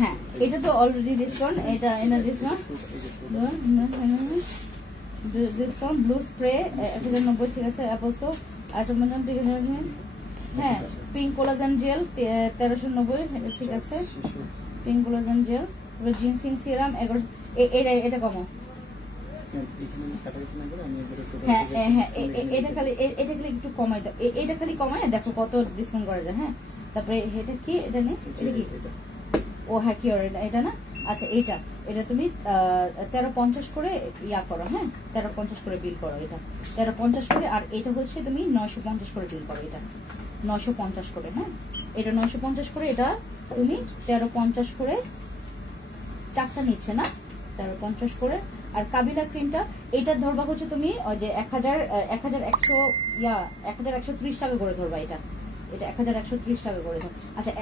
হ্যাঁ এটা তো অলরেডি ডিসকাউন্ট, এটা এনার ডিসকাউন্ট ব্লু স্প্রে 1090, ঠিক আছে। অ্যাপোসো হ্যাঁ, পিঙ্ক কোলাজেন জেল 1390, ঠিক আছে। Pink collagen gel, ginseng serum 11, এটা কমো। হ্যাঁ হ্যাঁ এটা খালি একটু কমাই দাও, এটা খালি কমায় দেখো কত ডিসকাউন্ট করা যায়। হ্যাঁ, তারপরে এটা কি, এটা নেই, এটা কি, ও হ্যাঁ কি এটা না, আচ্ছা এটা তুমি 1350 করে ইয়া করো। হ্যাঁ 1350 করে বিল করো, এটা 1350 করে। আর এটা হচ্ছে তুমি 950 করে বিল করো, এটা 950 করে। হ্যাঁ এটা 950 করে, এটা তুমি 1350 করে, চারটা নিচ্ছে না, 1350 করে। আর কাবিলা ক্রিমটা এটা ধরবা হচ্ছে তুমি ওই যে 1130 টাকা করে ধরবা, এটা 1130 টাকা করে ধরো। আচ্ছা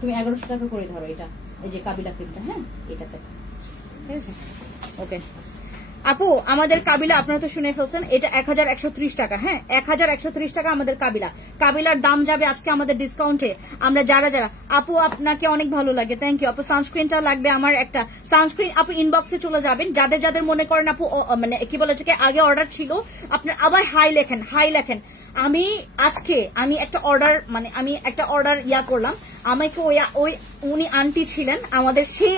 তুমি 1100 টাকা করে ধরো এটা, এই যে কাবিলা ক্রিমটা। হ্যাঁ এটাতে, ঠিক আছে। ওকে আপু, আমাদের কাবিলা আপনারা তো শুনে ফেলছেন, এটা 1130 টাকা। হ্যাঁ 1130 টাকা আমাদের কাবিলার দাম যাবে আজকে আমাদের ডিসকাউন্টে। আমরা যারা আপু, আপনাকে অনেক ভালো লাগে, থ্যাংক ইউ আপু। সানস্ক্রিনটা লাগবে আমার একটা, সানস্ক্রিন আপু ইনবক্সে চলে যাবেন, যাদের মনে করেন আপু মানে কি বলে এটাকে, আগে অর্ডার ছিল আপনার, আবার হাই লেখেন। আমি একটা অর্ডার ইয়া করলাম, আমাকে উনি আন্টি ছিলেন আমাদের, সেই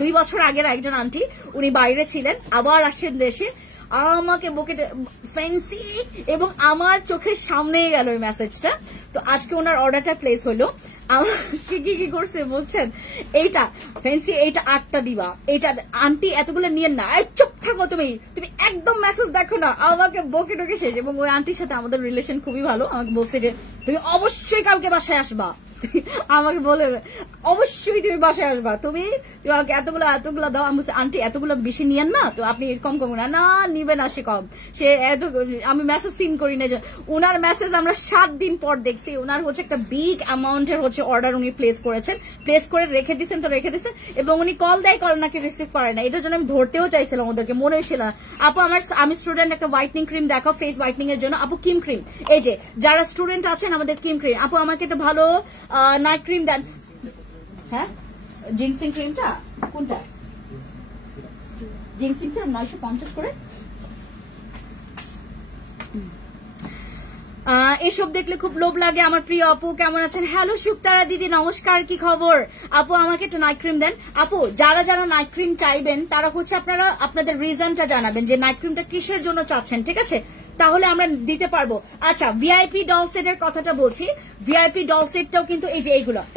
2 বছর আগের একজন আন্টি, উনি বাইরে ছিলেন, আবার আসেন দেশে, আমাকে বুকে ফ্যান্সি, এবং আমার চোখের সামনেই গেল ওই মেসেজটা। তো আজকে ওনার অর্ডারটা প্লেস হলো। আমাকে কি করছে বলছেন, এইটা ফ্যান্সি, এইটা 8টা দিবা, এইটা আন্টি এতগুলো নিয়েন না, চুপ থাকো তুমি একদম মেসেজ দেখো না, আমাকে বকে টকে শেষ। এবং ওই আন্টির সাথে আমাদের রিলেশন খুবই ভালো, আমাকে বলছে যে তুমি অবশ্যই কালকে বাসায় আসবা, আমাকে বলে অবশ্যই তুমি বাসায় আসবা, তুমি আমাকে এতগুলো দাও। আমি বলছি আন্টি এতগুলো বেশি নিয়েন না, তো আপনি কম না নিবে না, সে কম, সে এত, আমি মেসেজ সিন করি না। ওনার মেসেজ আমরা 7 দিন পর দেখছি, ওনার হচ্ছে একটা বিগ অ্যামাউন্টের হচ্ছে অর্ডার উনি প্লেস করে রেখে দিচ্ছেন, এবং উনি কল নাকি রিসিভ করে না, এটার জন্য আমি ধরতেও চাইছিলাম ওদেরকে, মনে হয়েছিল আপু আমি স্টুডেন্ট, একটা হোয়াইটনিং ক্রিম দেখাও ফেস হোয়াইটনিং এর জন্য। আপু কিম ক্রিম, এই যে যারা স্টুডেন্ট আছেন আমাদের কিম ক্রিম, আপু আমাকে একটা ভালো নাইট ক্রিম দেন। হ্যাঁ জিনসিং ক্রিমটা কোনটা, জিনসিং সিরাম 950 করে। এসব দেখলে খুব লোভ লাগে। আমার প্রিয় আপু কেমন আছেন? হ্যালো শুক্তারা দিদি, নমস্কার, কি খবর? আপু আমাকে একটা নাইট ক্রিম দেন। আপু যারা নাইট ক্রিম চাইবেন তারা হচ্ছে আপনারা আপনাদের রিজনটা জানাবেন যে নাইট ক্রিমটা কিসের জন্য চাচ্ছেন, ঠিক আছে? তাহলে আমরা দিতে পারবো। আচ্ছা, ভিআইপি ডল সেটের কথাটা বলছি। ভিআইপি ডল সেটটাও কিন্তু এই যে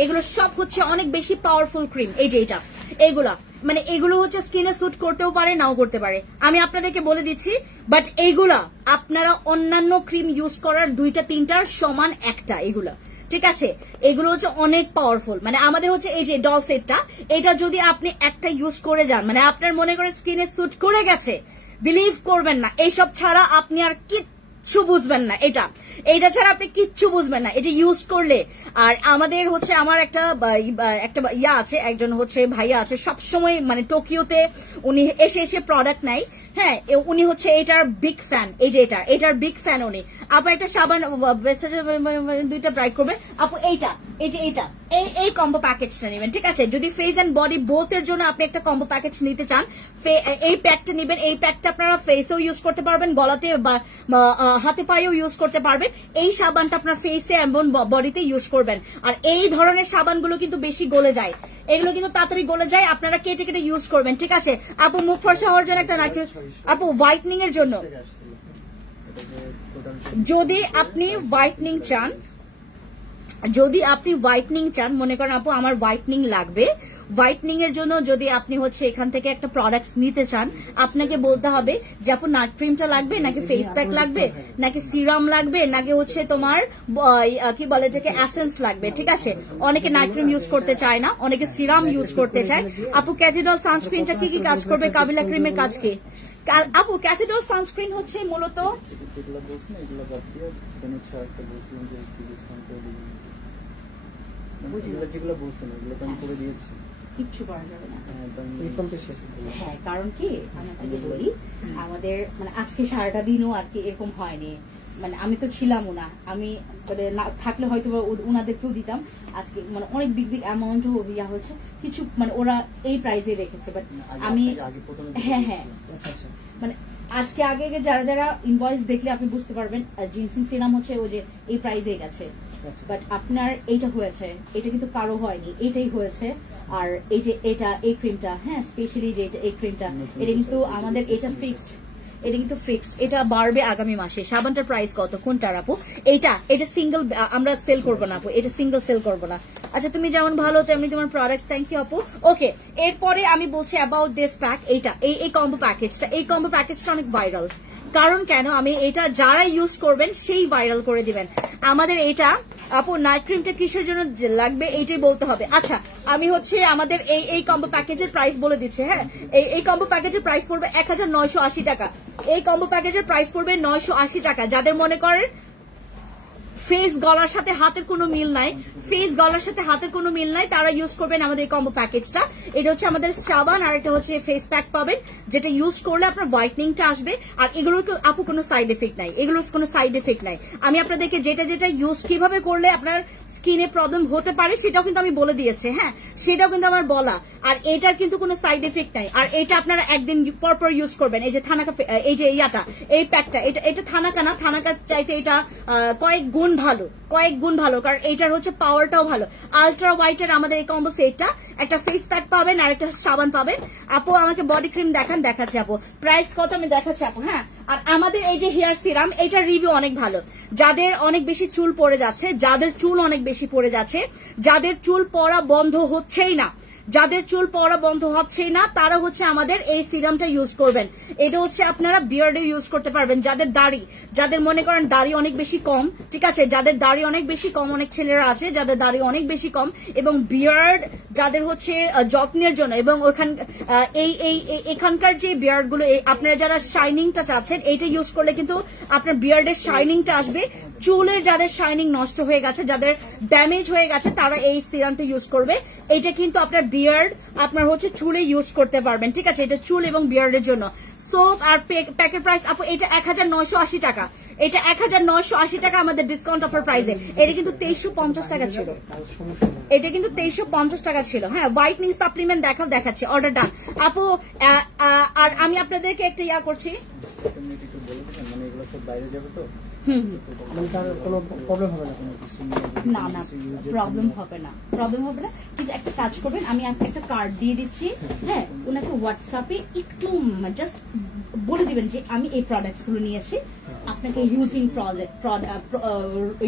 এগুলো সব হচ্ছে অনেক বেশি পাওয়ারফুল ক্রিম। এই যে এটা এইগুলা মানে এগুলো হচ্ছে স্কিনে স্যুট করতেও পারে, নাও করতে পারে, আমি আপনাদেরকে বলে দিচ্ছি। বাট এইগুলা আপনারা অন্যান্য ক্রিম ইউজ করার 2-3টার সমান একটা, এগুলা ঠিক আছে। এগুলো হচ্ছে অনেক পাওয়ারফুল। মানে আমাদের হচ্ছে এই যে ডল সেটটা, এটা যদি আপনি একটা ইউজ করে যান, মানে আপনার মনে করে স্কিনে স্যুট করে গেছে, বিলিভ করবেন না, এইসব ছাড়া আপনি আর কিচ্ছু বুঝবেন না। এটা ছাড়া আপনি কিচ্ছু বুঝবেন না এটা ইউজ করলে। আর আমাদের হচ্ছে আমার একটা ইয়া আছে, একজন হচ্ছে ভাইয়া আছে, সবসময় মানে টোকিওতে উনি এসে প্রোডাক্ট নেয়। হ্যাঁ, উনি হচ্ছে এটার বিগ ফ্যান। এই যে এটার বিগ ফ্যান উনি। আপু একটা সাবান 2টা ট্রাই করবেন আপু। এইটা এই কম্বো প্যাকেজটা নেবেন, ঠিক আছে। যদি ফেস এন্ড বডি বোথের জন্য আপনি একটা কম্বো প্যাকেজ নিতে চান, এই প্যাকটা নেবেন। এই প্যাকটা আপনারা ফেসেও ইউজ করতে পারবেন, গলাতে বা হাতে পায়েও ইউজ করতে পারবেন। এই সাবানটা আপনার ফেসে এবং বডিতে ইউজ করবেন। আর এই ধরনের সাবানগুলো কিন্তু বেশি গলে যায়, এগুলো কিন্তু তাড়াতাড়ি গলে যায়, আপনারা কেটে কেটে ইউজ করবেন, ঠিক আছে। আপু মুখ ফর্সা হওয়ার জন্য একটা আপু হোয়াইটনিং এর জন্য যদি আপনি হোয়াইটনিং চান, মনে করেন আপু আমার হোয়াইটনিং লাগবে, হোয়াইটনিং এর জন্য যদি আপনি হচ্ছে এখান থেকে একটা প্রোডাক্ট নিতে চান, আপনাকে বলতে হবে যে আপু নাইট ক্রিমটা লাগবে নাকি ফেস প্যাক লাগবে নাকি সিরাম লাগবে নাকি হচ্ছে তোমার কি বলে এটাকে এসেন্স লাগবে, ঠিক আছে। অনেকে নাইট ক্রিম ইউজ করতে চায় না, অনেকে সিরাম ইউজ করতে চায়। আপু ক্যাথিডল সানস্ক্রিনটা কি কাজ করবে, কাবিলা ক্রিমের কাজ কি? আপু ক্যাথিডল সানস্ক্রিন হচ্ছে মূলত যেগুলো বলছেন এগুলো বাদ দিয়ে একটা বলছিলাম যে ডিসকাউন্ট করে দিবেন, যেগুলো বলছেন এগুলো তো আমি করে দিয়েছি, কিচ্ছু করা যাবে না। হ্যাঁ, কারণ কি আমি আপনাকে বলি, আমাদের মানে আজকে সারাটা দিনও আর কি এরকম হয়নি, মানে আমি তো ছিলামও না, আমি মানে থাকলে হয়তো ওনাদেরকেও দিতাম। আজকে মানে অনেক বিগ অ্যামাউন্টও ইয়া হয়েছে কিছু, মানে ওরা এই প্রাইজে রেখেছে, বাট আমি হ্যাঁ মানে আজকে আগে যারা ইনভয়েস দেখলে আপনি বুঝতে পারবেন জিনসিং সিরাম হচ্ছে ওই যে এই প্রাইজে গেছে, বাট আপনার এইটা হয়েছে, এটা কিন্তু কারো হয়নি, এটাই হয়েছে। আর এই যে এই ক্রিমটা, হ্যাঁ স্পেশালি যে এই ক্রিমটা, এটা কিন্তু আমাদের এটা ফিক্সড, এটা বাড়বে আগামী মাসে। সাবানটার প্রাইস কত, কোনটার আপু? এটা সিঙ্গেল আমরা সেল করবো না আপু, এটা সিঙ্গেল সেল করবো না। আচ্ছা, তুমি যেমন ভালো তেমনি তোমার প্রোডাক্ট, থ্যাংক ইউ আপু। ওকে, এরপরে আমি বলছি অ্যাবাউট দিস প্যাক। এই কম্বো প্যাকেজটা অনেক ভাইরাল। কারণ কেন, আমি এটা যারা ইউজ করবেন সেই ভাইরাল করে দিবেন। আমাদের এটা আপু নাইট ক্রিমটা কিসের জন্য লাগবে এইটাই বলতে হবে। আচ্ছা, আমি হচ্ছে আমাদের এই কম্বো প্যাকেজের প্রাইস বলে দিচ্ছি। হ্যাঁ, এই কম্বো প্যাকেজের প্রাইস পড়বে 1980 টাকা। এই কম্বো প্যাকেজের প্রাইস পড়বে 980 টাকা। যাদের মনে করেন ফেস গলার সাথে হাতের কোনো মিল নাই, তারা ইউজ করবেন আমাদের কম্বো প্যাকেজটা। এটা হচ্ছে আমাদের সাবান আর এটা হচ্ছে ফেস প্যাক পাবেন, যেটা ইউজ করলে আপনার হোয়াইটনিংটা আসবে। আর এগুলোর আপু কোনো সাইড এফেক্ট নাই, আমি আপনাদেরকে যেটা ইউজ কিভাবে করলে আপনার স্কিনে প্রবলেম হতে পারে সেটাও কিন্তু আমি বলে দিয়েছি। হ্যাঁ, সেটাও কিন্তু আমার বলা। আর এটার কিন্তু কোনো সাইড এফেক্ট নাই। আর এটা আপনারা একদিন পর ইউজ করবেন। এই যে থানাকা, এই যে এই প্যাকটা, এটা থানাকার চাইতে এটা কয়েক গুণ ভালো, কারণ এটার হচ্ছে পাওয়ারটাও ভালো। আলট্রা হোয়াইটের আমাদের এই কম্বো সেটটা, একটা ফেস প্যাক পাবেন আর একটা সাবান পাবেন। আপু আমাকে বডি ক্রিম দেখাচ্ছি আপু, প্রাইস কত আমি দেখাচ্ছি আপু। হ্যাঁ, আর আমাদের এই যে হেয়ার সিরাম, এটার রিভিউ অনেক ভালো। যাদের অনেক বেশি চুল পড়ে যাচ্ছে, যাদের চুল পড়া বন্ধ হচ্ছেই না, তারা হচ্ছে আমাদের এই সিরামটা ইউজ করবেন। এটা হচ্ছে আপনারা বিয়ার্ডে ইউজ করতে পারবেন। যাদের মনে করেন দাড়ি অনেক বেশি কম, ঠিক আছে, যাদের দাড়ি অনেক বেশি কম, অনেক ছেলেরা আছে যাদের দাড়ি অনেক বেশি কম, এবং বিয়ার্ড যাদের হচ্ছে যত্নের জন্য, এবং এখানকার যে বিয়ার্ড গুলো আপনারা যারা শাইনিংটা চাচ্ছেন, এইটা ইউজ করলে কিন্তু আপনার বিয়ার্ডের শাইনিংটা আসবে। চুলের যাদের শাইনিং নষ্ট হয়ে গেছে, যাদের ড্যামেজ হয়ে গেছে, তারা এই সিরামটা ইউজ করবে। এটা কিন্তু আপনার বিয়ার্ড আপনার হচ্ছে চুলে ইউজ করতে পারবেন, ঠিক আছে। এটা চুল এবং বিয়ার্ডের জন্য। সোপ আর প্যাকের প্রাইস আপু এটা 1980 টাকা। এটা 1980 টাকা আমাদের ডিসকাউন্ট অফার প্রাইসে। এটা কিন্তু 2350 টাকা ছিল। হ্যাঁ, হোয়াইটনিং সাপ্লিমেন্ট দেখাচ্ছি, অর্ডার ডান আপু। আর আমি আপনাদেরকে একটা করছি, মানে এগুলো সব বাইরে যাবে তো, না প্রবলেম হবে না, কিন্তু একটা কাজ করবেন, আমি একটা কার্ড দিয়ে দিচ্ছি। হ্যাঁ, ওনাকে হোয়াটসঅ্যাপে একটু জাস্ট বলে দিবেন যে আমি এই প্রোডাক্টস গুলো নিয়েছি, আপনি আপনাকে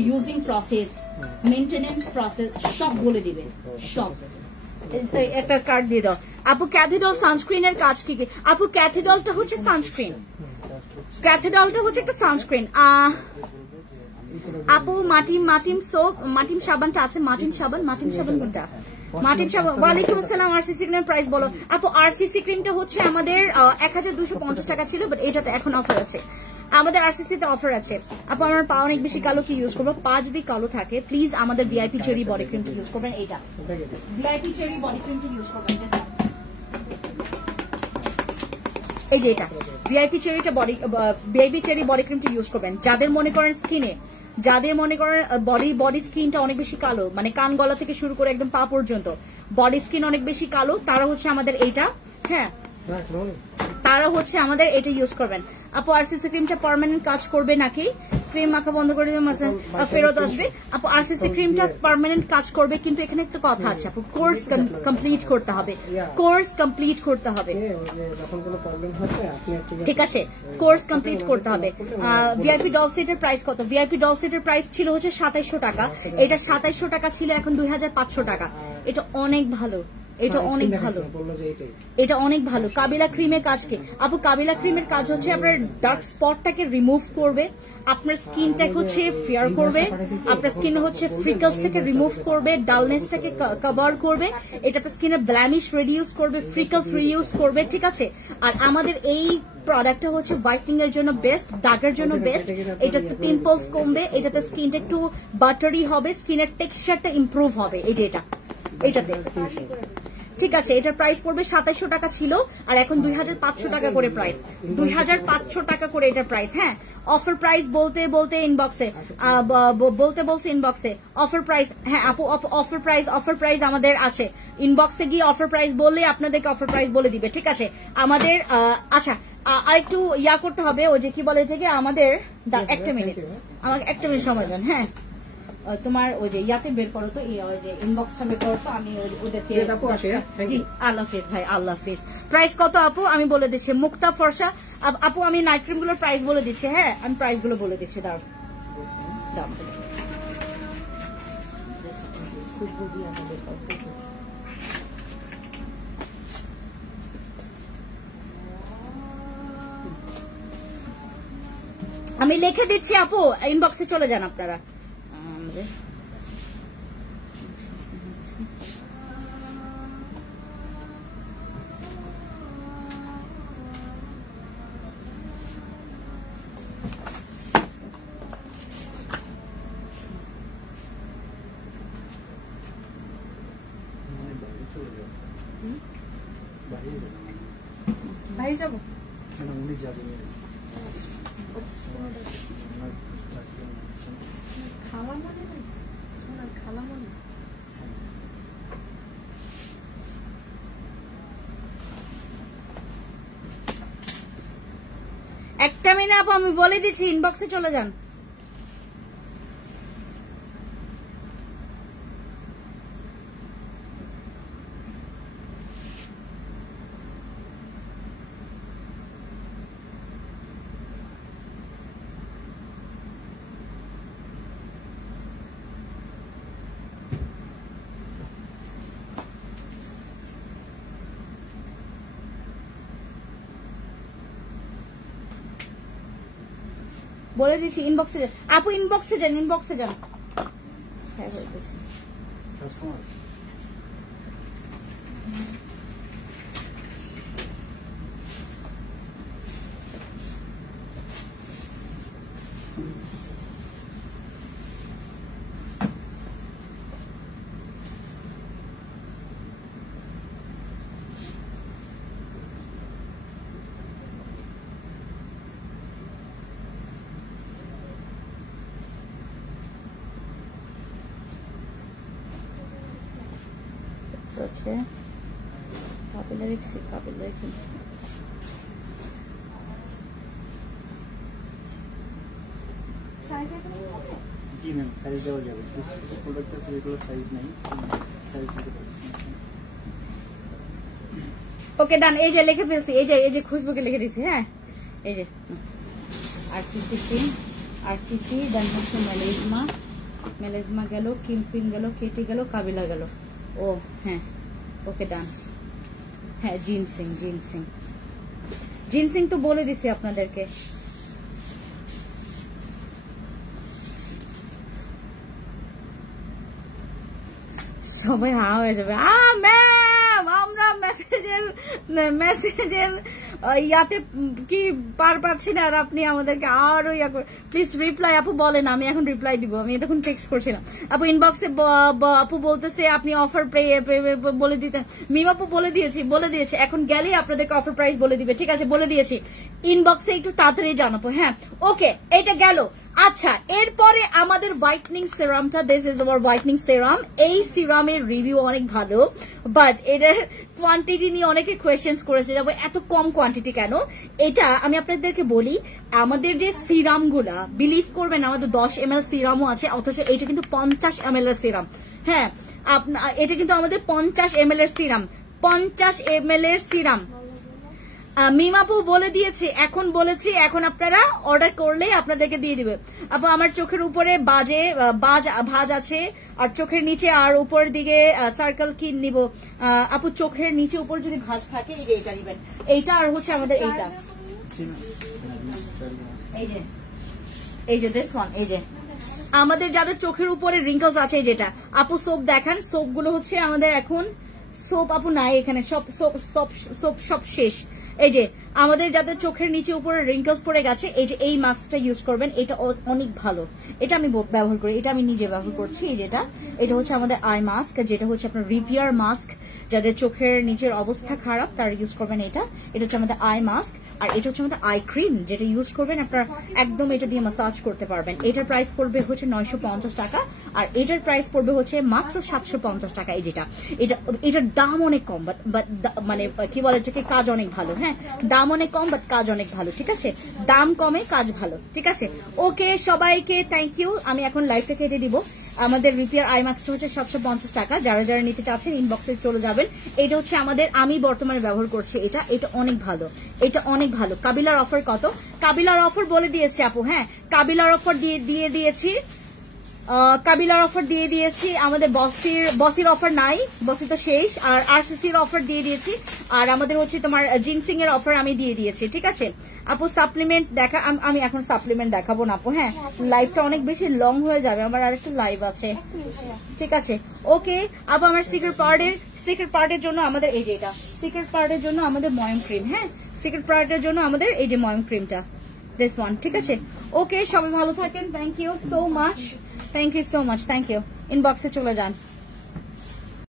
ইউজিং প্রসেস, মেইনটেনেন্স প্রসেস সব বলে দিবে, সব। একটা কার্ড দিয়ে দাও আপু। ক্যাথিডল সানস্ক্রিনের কাজ কি কি? আপু ক্যাথিডলটা হচ্ছে সানস্ক্রিন, ক্যাথিডলটা হচ্ছে একটা সানস্ক্রিন। আপু মাটিম সোপ, মাটিম সাবানটা আছে, মাটিম সাবান কোনটা? মাটিম সাবান। ওয়ালাইকুম আসসালাম। আরসিসি ক্রিমের প্রাইস বলো আপু। আরসিসি ক্রিমটা হচ্ছে আমাদের 1250 টাকা ছিল, বাট এটাতে এখন অফার আছে, আমাদের আরসিসি তে অফার আছে। আপু আমার পা অনেক বেশি কালো, কি ইউজ করবো? পা যদি কালো থাকে প্লিজ আমাদের ভিআইপি চেরি বডি ক্রিমটা ইউজ করবেন। এটা ভিআইপি চেরি বডি ক্রিমটা ইউজ করবেন। এই যে এটা ভিআইপি চেরি বডি ক্রিমটা ইউজ করবেন। যাদের মনে করেন স্কিনে, যাদের মনে করেন বডি স্কিনটা অনেক বেশি কালো, মানে কান গলা থেকে শুরু করে একদম পা পর্যন্ত বডি স্কিন অনেক বেশি কালো, তারা হচ্ছে আমাদের এইটা, হ্যাঁ তারা হচ্ছে আমাদের এটা ইউজ করবেন। আপু আরসিসি ক্রিমটা পার্মানেন্ট কাজ করবে নাকি? ক্রিম মাখা বন্ধ করে ফেরত আসবে। আপু আরসিসি ক্রিমটা পার্মানেন্ট কাজ করবে, কিন্তু এখানে একটা কথা আছে আপু, কোর্স কমপ্লিট করতে হবে, কোর্স কমপ্লিট করতে হবে, ঠিক আছে? কোর্স কমপ্লিট করতে হবে। ভিআইপি ডল সেটের প্রাইস কত? ভিআইপি ডল সেটের প্রাইস ছিল হচ্ছে 2700 টাকা, এটা 2700 টাকা ছিল, এখন 2500 টাকা। এটা অনেক ভালো, এটা অনেক ভালো, এটা অনেক ভালো। কাবিলা ক্রিমের কাজ কি আপু? কাবিলা ক্রিমের কাজ হচ্ছে আপনার ডার্ক স্পটটাকে রিমুভ করবে, আপনার স্কিনটাকে হচ্ছে ফেয়ার করবে, আপনার স্কিন হচ্ছে ফ্রিকলসটাকে রিমুভ করবে, ডালনেসটাকে কভার করবে, এটা আপনার স্কিনের ব্ল্যামিশ রিডিউস করবে, ফ্রিকলস রিডিউস করবে, ঠিক আছে? আর আমাদের এই প্রোডাক্টটা হচ্ছে হোয়াইটনিং এর জন্য বেস্ট, দাগের জন্য বেস্ট। এটাতে পিম্পলস কমবে, এটাতে স্কিনটা একটু বাটারি হবে, স্কিনের টেক্সচারটা ইমপ্রুভ হবে। এটাতে ঠিক আছে। এটার প্রাইস পড়বে 2700 টাকা ছিল, আর এখন 2500 টাকা করে প্রাইস, 2500 টাকা করে এটার প্রাইস। হ্যাঁ অফার প্রাইস বলতে ইনবক্সে বলছে ইনবক্সে অফার প্রাইস। হ্যাঁ আপু অফার প্রাইস আমাদের আছে, ইনবক্সে গিয়ে অফার প্রাইস বললে আপনাদেরকে অফার প্রাইস বলে দিবে, ঠিক আছে? আমাদের আচ্ছা আরেকটু ইয়া করতে হবে, ওই যে কি বলে যে আমাদের একটা মিনিট, আমাকে একটা মিনিট সময় দেন। হ্যাঁ তোমার ওই যে ইয়াতে বের করো তো, ওই যে ইনবক্সটা বের করো তো, আমি ওদেরকে। জি আল্লাহ হাফেজ ভাই, আল্লাহ হাফেজ। প্রাইস কত আপু আমি বলে দিচ্ছি। মুক্তা ফর্সা আপু আমি নাইট ক্রিম গুলোর প্রাইস বলে দিচ্ছি, হ্যাঁ আমি প্রাইস গুলো বলে দিচ্ছি। দাম আমি লিখে দিচ্ছি আপু, ইনবক্সে চলে যান আপনারা। বাইরে যাবো, উনি যাবেন খাওয়া মানে খাওয়া মানে একটা মিনিট আপু আমি বলে দিচ্ছি, ইনবক্সে চলে যান। বলে দিচ্ছি ইনবক্সে যান আপু, ইনবক্সে যান। হ্যাঁ বলতেছি Okay. Capillary. জি ম্যাম সাইজ দেওয়া যাবে, কিছু প্রোডাক্ট আছে যেগুলো সাইজ নেই, সাইজ দিতে পারবেন। ওকে ডান। এই যে লিখে ফেলছি, এই যে খুশবুকে লিখে দিছি। হ্যাঁ এই যে আরসিসি ক্রিম, আরসিসি, দেন হচ্ছে মেলেজমা, মেলেজমা গেল, কিমপিং গেল, কেটি গেল, কাবিলা গেল। ও হ্যাঁ, ওকে ডান। হ্যাঁ জিনসিং, জিনসিং, জিনসিং তো বলে দিছি আপনাদেরকে। সবাই হা হয়ে যাবে। ম্যাম আমরা মেসেজের ইয়াতে কি পার পাচ্ছি না, আর আপনি আমাদেরকে আরো প্লিজ রিপ্লাই। আপু বলেন, আমি এখন রিপ্লাই দিব, আমি তখন টেক্সট করছিলাম। আপু ইনবক্সে আপু বলতেছে আপনি অফার বলে দিতেন। মিম আপু বলে দিয়েছি, এখন গেলেই আপনাদেরকে অফার প্রাইস বলে দিবে। ঠিক আছে, বলে দিয়েছি, ইনবক্সে একটু তাড়াতাড়ি জানাবো। হ্যাঁ ওকে, এটা গেল। আচ্ছা, এরপরে আমাদের হোয়াইটনিং সিরামটা, this is our whitening serum. এই সিরামের রিভিউ অনেক ভালো, বাট এটার কোয়ান্টিটি নিয়ে অনেকে কোয়েশ্চেন্স করেছে, যাবো এত কম কোয়ান্টিটি কেন। এটা আমি আপনাদেরকে বলি, আমাদের যে সিরামগুলা, বিলিভ করবেন আমাদের 10 ml সিরামও আছে, অথচ এটা কিন্তু 50 ml এর সিরাম। হ্যাঁ, এটা কিন্তু আমাদের 50 ml এর সিরাম, 50 ml এর সিরাম। মিমাপু বলে দিয়েছে, এখন বলেছি, এখন আপনারা অর্ডার করলে আপনাদেরকে দিয়ে দিবে। আপু আমার চোখের উপরে ভাঁজ আছে, আর চোখের নিচে আর উপরের দিকে সার্কেল কি নিব? আপু চোখের নিচে উপর যদি ভাঁজ থাকে, এই যে এটা নিবেন, এইটা আর হচ্ছে আমাদের এইটা, এই যে দিস ওয়ান। এই যে আমাদের যাদের চোখের উপরে রিঙ্কলস আছে, যেটা আপু সোপ দেখান, সোপ গুলো হচ্ছে আমাদের এখন সোপ আপু নাই এখানে, সব শেষ। এই যে আমাদের যাদের চোখের নিচে উপরে রিঙ্কলস পড়ে গেছে, এই যে এই মাস্কটা ইউজ করবেন, এটা অনেক ভালো। এটা আমি ব্যবহার করি, এটা আমি নিজে ব্যবহার করছি। এই যেটা, এটা হচ্ছে আমাদের আই মাস্ক, যেটা হচ্ছে আপনার রিপিয়ার মাস্ক। যাদের চোখের নিচের অবস্থা খারাপ তারা ইউজ করবেন এটা। এটা হচ্ছে আমাদের আই মাস্ক। আর এটা হচ্ছে আমাদের আই ক্রিম, যেটা ইউজ করবেন আপনারা একদম এটা দিয়ে মাসাজ করতে পারবেন। এটার প্রাইস পড়বে হচ্ছে 950 টাকা, আর এটার প্রাইস পড়বে হচ্ছে মাত্র 750 টাকা। এই যেটা, এটার দাম অনেক কম, মানে কি বলে এটাকে, কাজ অনেক ভালো। হ্যাঁ, দাম অনেক কম, বাট কাজ অনেক ভালো। ঠিক আছে, দাম কমে কাজ ভালো। ঠিক আছে, ওকে সবাইকে থ্যাংক ইউ। আমি এখন লাইভটা কেটে দিব। আমাদের রিপিয়ার আই মাস্কটা হচ্ছে 750 টাকা। যারা যারা নিতে চাচ্ছেন ইনবক্সে চলে যাবেন। এটা হচ্ছে আমাদের, আমি বর্তমানে ব্যবহার করছি এটা, এটা অনেক ভালো, এটা অনেক ভালো। কাবিলার অফার কত? কাবিলার অফার বলে দিয়েছি আপু। হ্যাঁ, কাবিলার অফার দিয়ে দিয়েছি, কাবিলার অফার দিয়ে দিয়েছি। আমাদের বসির অফার নাই, বসি তো শেষ। আর আরসিসির অফার দিয়ে দিয়েছি, আর আমাদের হচ্ছে তোমার জিনসিং এর অফার আমি দিয়ে দিয়েছি। ঠিক আছে আপু, সাপ্লিমেন্ট দেখা, আমি এখন সাপ্লিমেন্ট দেখাবো না আপু। হ্যাঁ, লাইভটা অনেক বেশি লং হয়ে যাবে, আমার আরেকটা লাইভ আছে। ঠিক আছে, ওকে আপু। আমার সিক্রেট পার্টের জন্য আমাদের এই যে এটা, সিক্রেট পার্টের জন্য আমাদের ময়ম ক্রিম। হ্যাঁ, সিক্রেট পার্টের জন্য আমাদের এই যে ময়ম ক্রিমটা, দিস ওয়ান। ঠিক আছে, ওকে সবাই ভালো থাকেন। Thank you so much, thank you so much, thank you. ইনবক্সে চলে যান।